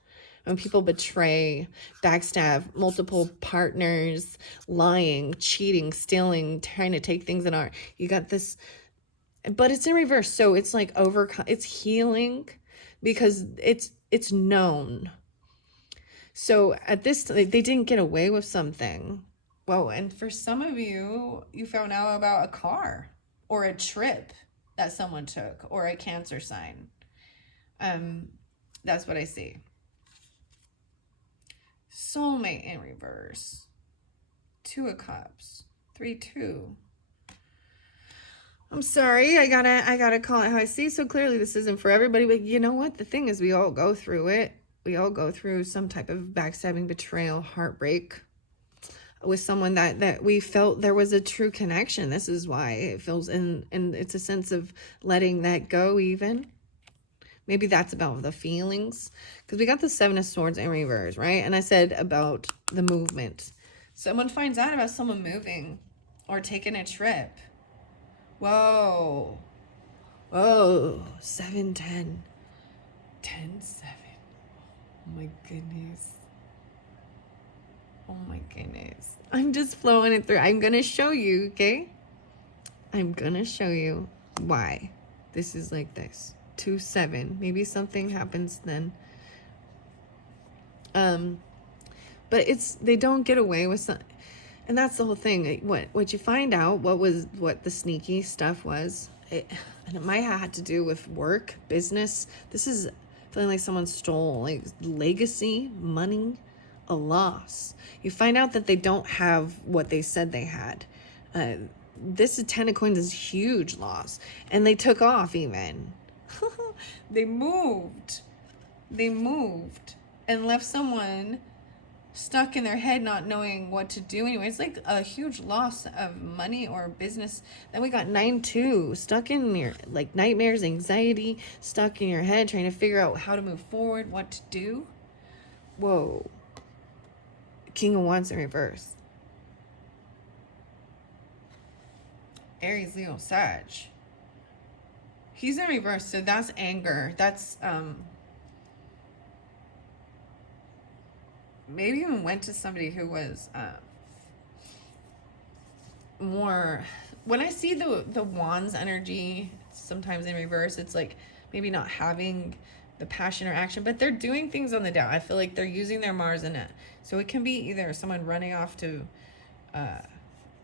When people betray, backstab, multiple partners, lying, cheating, stealing, trying to take things that aren't. You got this, but it's in reverse. So it's like it's healing, because it's known. So at this, they didn't get away with something. Well, and for some of you, you found out about a car or a trip that someone took, or a Cancer sign. That's what I see. Soulmate in reverse. Two of Cups. 3-2. I'm sorry, I gotta call it how I see. So clearly this isn't for everybody, but you know what? The thing is, we all go through it. We all go through some type of backstabbing, betrayal, heartbreak with someone that we felt there was a true connection. This is why it feels, and it's a sense of letting that go even. Maybe that's about the feelings, because we got the Seven of Swords in reverse, right? And I said about the movement. Someone finds out about someone moving or taking a trip. Whoa. 7-10. 10-7. Oh my goodness. Oh my goodness. I'm just flowing it through. I'm going to show you, okay? I'm going to show you why this is like this. 2-7. Maybe something happens then. But they don't get away with some, and that's the whole thing. What you find out, what the sneaky stuff was, and it might have had to do with work, business. This is feeling like someone stole, like, legacy, money, a loss. You find out that they don't have what they said they had. This is 10 of Coins, is huge loss, and they took off even. They moved. and left someone stuck in their head not knowing what to do anyway. It's like a huge loss of money or business. Then we got 9-2, stuck in your like nightmares, anxiety, stuck in your head trying to figure out how to move forward, what to do. Whoa. King of Wands in reverse. Aries, Leo, Sag. He's in reverse, so that's anger. That's maybe even went to somebody who was more. When I see the Wands energy sometimes in reverse, it's like maybe not having the passion or action, but they're doing things on the down. I feel like they're using their Mars in it, so it can be either someone running off to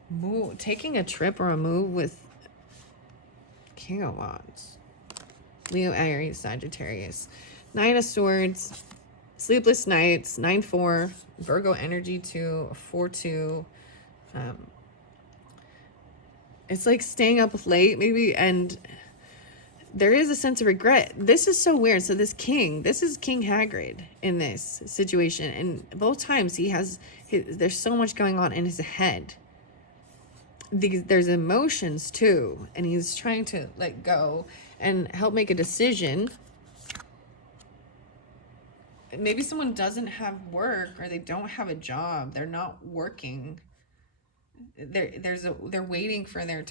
move, taking a trip or a move with King of Wands. Leo, Aries, Sagittarius. 9 of Swords. Sleepless nights. 9-4. Virgo energy 2. 4-2. It's like staying up late maybe, and there is a sense of regret. This is so weird. So this is King Hagrid in this situation, and both times there's so much going on in his head. There's emotions too, and he's trying to let go and help make a decision. Maybe someone doesn't have work, or they don't have a job, they're not working, they're waiting for their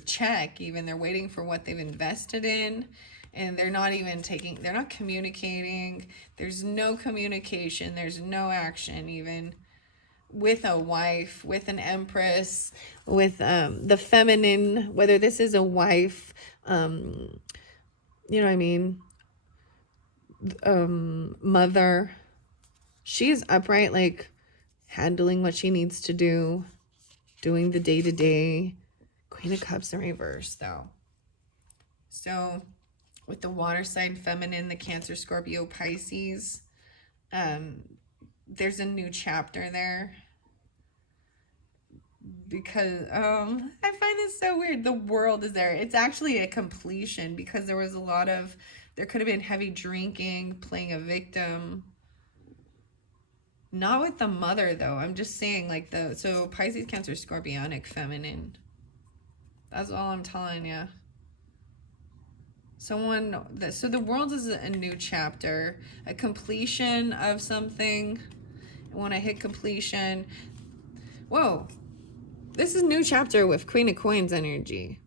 check, even they're waiting for what they've invested in, and they're not communicating. There's no communication, there's no action, even with a wife, with an Empress, with the feminine, whether this is a wife, you know what I mean, mother. She is upright, like handling what she needs to do, doing the day-to-day. Queen of Cups in reverse though. So with the water sign feminine, the Cancer, Scorpio, Pisces, there's a new chapter there, because I find this so weird. The World is there. It's actually a completion, because there could have been heavy drinking, playing a victim. Not with the Mother though. I'm just saying, like, so Pisces, Cancer, Scorpionic, feminine. That's all I'm telling you. So the World is a new chapter, a completion of something. When I hit completion, whoa, this is a new chapter with Queen of Coins energy.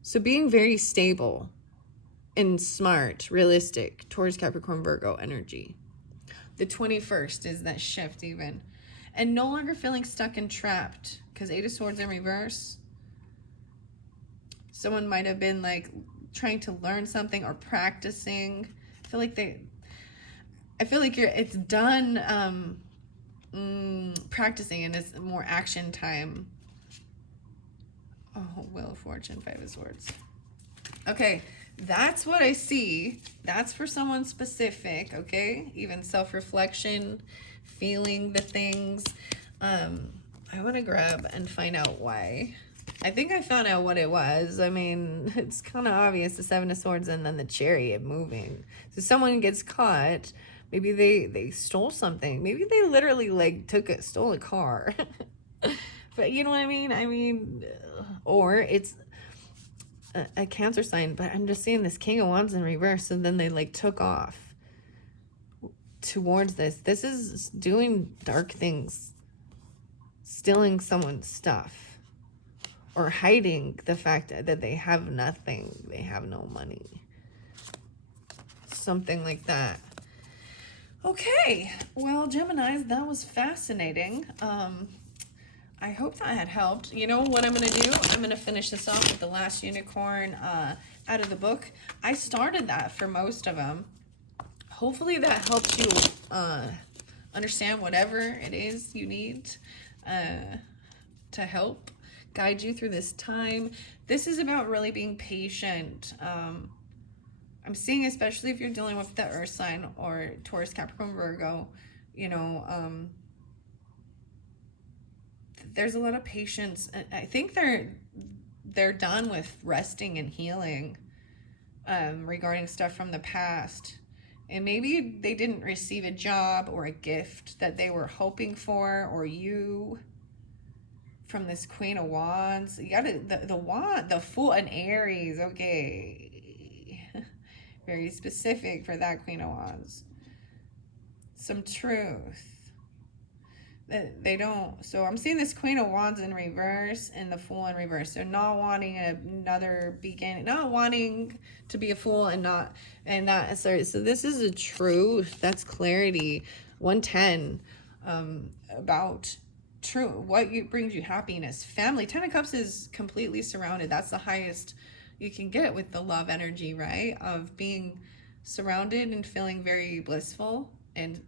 So being very stable and smart, realistic, Taurus, Capricorn, Virgo energy. The 21st is that shift even. And no longer feeling stuck and trapped, because 8 of Swords in reverse. Someone might have been like trying to learn something or practicing. I feel like it's done practicing, and it's more action time. Oh, Wheel of Fortune, 5 of Swords. Okay, that's what I see. That's for someone specific, okay? Even self-reflection, feeling the things. I want to grab and find out why. I think I found out what it was. I mean, it's kind of obvious, the 7 of Swords and then the Chariot moving. So someone gets caught. Maybe they stole something. Maybe they literally like stole a car. But you know what I mean? I mean, or it's a Cancer sign, but I'm just seeing this King of Wands in reverse, and then they like took off towards this. This is doing dark things, stealing someone's stuff, or hiding the fact that they have nothing, they have no money, something like that. Okay, well, Geminis, that was fascinating. I hope that had helped. You know what I'm going to do? I'm going to finish this off with the last unicorn out of the book. I started that for most of them. Hopefully that helps you understand whatever it is you need to help guide you through this time. This is about really being patient. I'm seeing, especially if you're dealing with the Earth sign or Taurus, Capricorn, Virgo, you know, there's a lot of patience. I think they're done with resting and healing regarding stuff from the past. And maybe they didn't receive a job or a gift that they were hoping for, or you from this Queen of Wands. You got the wand, the Fool, and Aries. Okay. Very specific for that Queen of Wands. Some truth. They don't. So I'm seeing this Queen of Wands in reverse and the Fool in reverse. They're not wanting another beginning, not wanting to be a fool, and not, and that. Sorry. So this is a truth. That's clarity. 110, about true. What brings you happiness? Family. 10 of Cups is completely surrounded. That's the highest you can get with the love energy, right? Of being surrounded and feeling very blissful and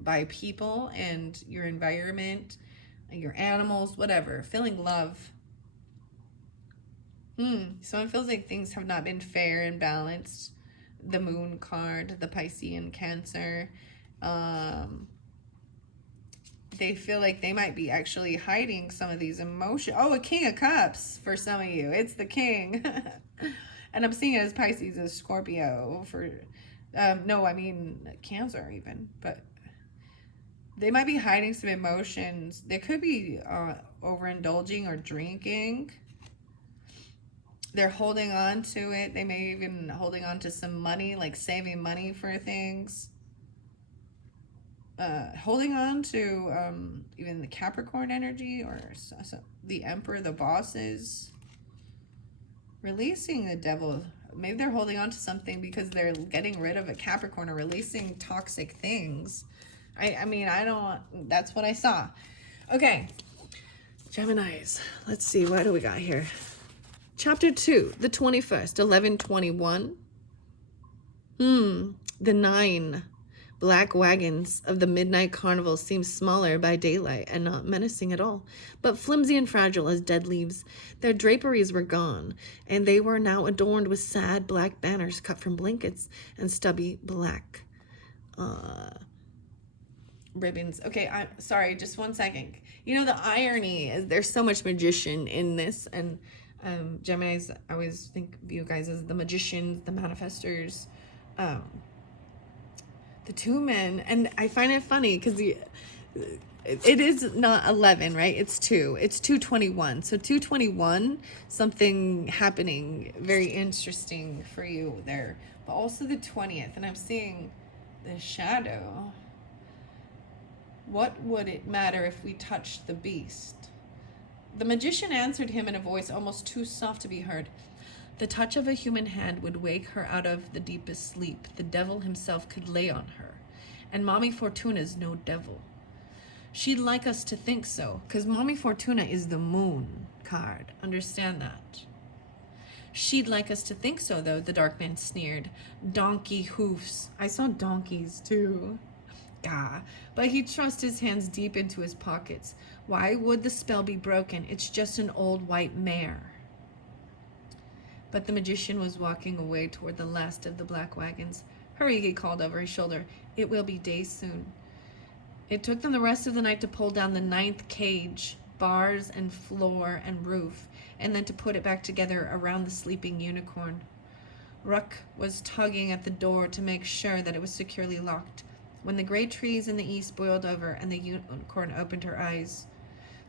by people and your environment, your animals, whatever, feeling love. Someone feels like things have not been fair and balanced. The Moon card, the Piscean Cancer. They feel like they might be actually hiding some of these emotions. Oh, a King of Cups for some of you. It's the King. And I'm seeing it as Pisces, as Scorpio for, no, I mean Cancer even, but they might be hiding some emotions. They could be overindulging or drinking. They're holding on to it. They may even holding on to some money, like saving money for things. Holding on to even the Capricorn energy, or the Emperor, the bosses. Releasing the Devil. Maybe they're holding on to something because they're getting rid of a Capricorn or releasing toxic things. I mean, I don't, that's what I saw. Okay, Geminis. Let's see, what do we got here? Chapter 2, the 21st, 11/21. The 9 black wagons of the midnight carnival seem smaller by daylight and not menacing at all, but flimsy and fragile as dead leaves. Their draperies were gone, and they were now adorned with sad black banners cut from blankets and stubby black ribbons. Okay, I'm sorry, just 1 second. You know, the irony is there's so much magician in this, and Geminis, I always think of you guys as the magicians, the manifestors, the 2 men. And I find it funny because it is not 11, right? It's 2. It's 221. So 221, something happening very interesting for you there. But also the 20th, and I'm seeing the shadow. What would it matter if we touched the beast? The magician answered him in a voice almost too soft to be heard. The touch of a human hand would wake her out of the deepest sleep. The devil himself could lay on her. And Mommy Fortuna's no devil. She'd like us to think so, because Mommy Fortuna is the Moon card. Understand that. She'd like us to think so, though, the dark man sneered. Donkey hoofs. I saw donkeys, too. Gah. But he thrust his hands deep into his pockets. Why would the spell be broken? It's just an old white mare. But the magician was walking away toward the last of the black wagons. Hurry, he called over his shoulder. It will be day soon. It took them the rest of the night to pull down the 9th cage, bars and floor and roof, and then to put it back together around the sleeping unicorn. Ruck was tugging at the door to make sure that it was securely locked, when the gray trees in the east boiled over and the unicorn opened her eyes.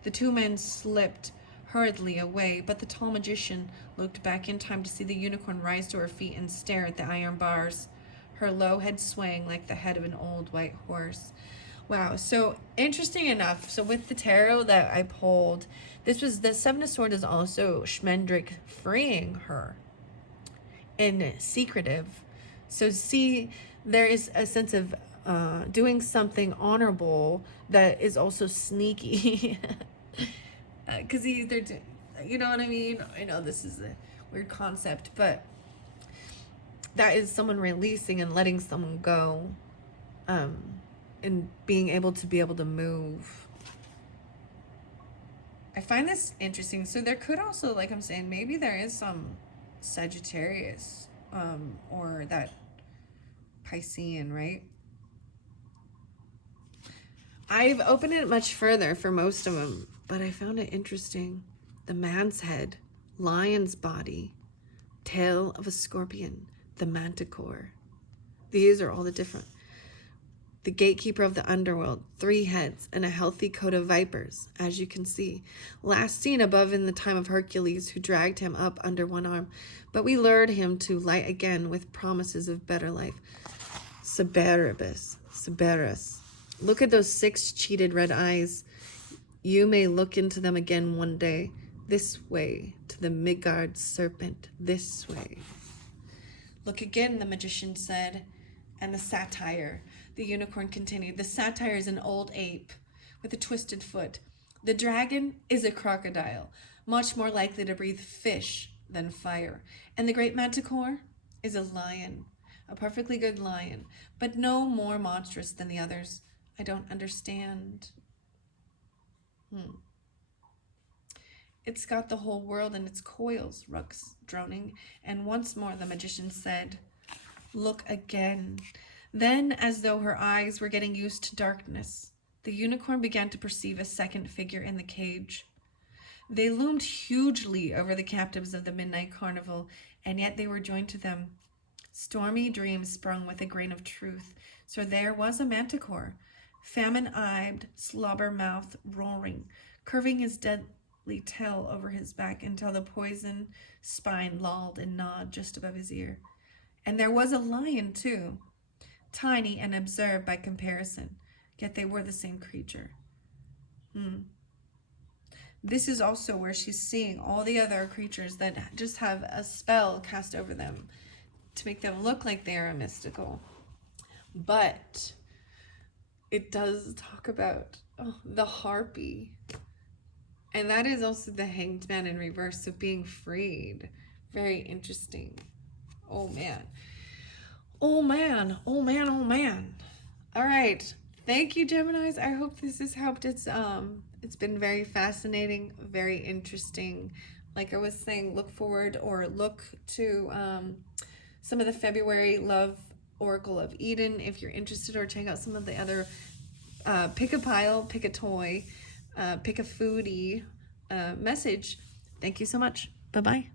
The 2 men slipped hurriedly away, but the tall magician looked back in time to see the unicorn rise to her feet and stare at the iron bars, her low head swaying like the head of an old white horse. Wow, so interesting enough. So with the tarot that I pulled, this was the 7 of Swords is also Schmendrick freeing her and secretive. So see, there is a sense of doing something honorable that is also sneaky. Because they're, you know what I mean? I know this is a weird concept, but that is someone releasing and letting someone go, and being able to move. I find this interesting. So there could also, like I'm saying, maybe there is some Sagittarius, or that Piscean, right? I've opened it much further for most of them, but I found it interesting. The man's head, lion's body, tail of a scorpion, the manticore. These are all the different. The gatekeeper of the underworld, 3 heads, and a healthy coat of vipers, as you can see. Last seen above in the time of Hercules, who dragged him up under one arm. But we lured him to light again with promises of better life. Cerberus. Look at those 6 cheated red eyes. You may look into them again one day. This way, to the Midgard serpent. This way. Look again, the magician said. And the satyr, the unicorn continued. The satyr is an old ape with a twisted foot. The dragon is a crocodile, much more likely to breathe fish than fire. And the great manticore is a lion, a perfectly good lion, but no more monstrous than the others. I don't understand. It's got the whole world in its coils, Rux droning. And once more the magician said, look again. Then, as though her eyes were getting used to darkness, the unicorn began to perceive a second figure in the cage. They loomed hugely over the captives of the midnight carnival, and yet they were joined to them. Stormy dreams sprung with a grain of truth. So there was a manticore, famine-eyed, slobber-mouthed, roaring, curving his deadly tail over his back until the poison spine lolled and gnawed just above his ear. And there was a lion, too, tiny and absurd by comparison, yet they were the same creature. This is also where she's seeing all the other creatures that just have a spell cast over them to make them look like they are mystical. But it does talk about the harpy. And that is also the hanged man in reverse, so being freed. Very interesting. Oh man. Oh man. Oh man. Oh man. All right. Thank you, Geminis. I hope this has helped. It's been very fascinating, very interesting. Like I was saying, look forward or look to some of the February Love Oracle of Eden if you're interested, or check out some of the other pick a pile, pick a toy, pick a foodie message. Thank you so much. Bye-bye.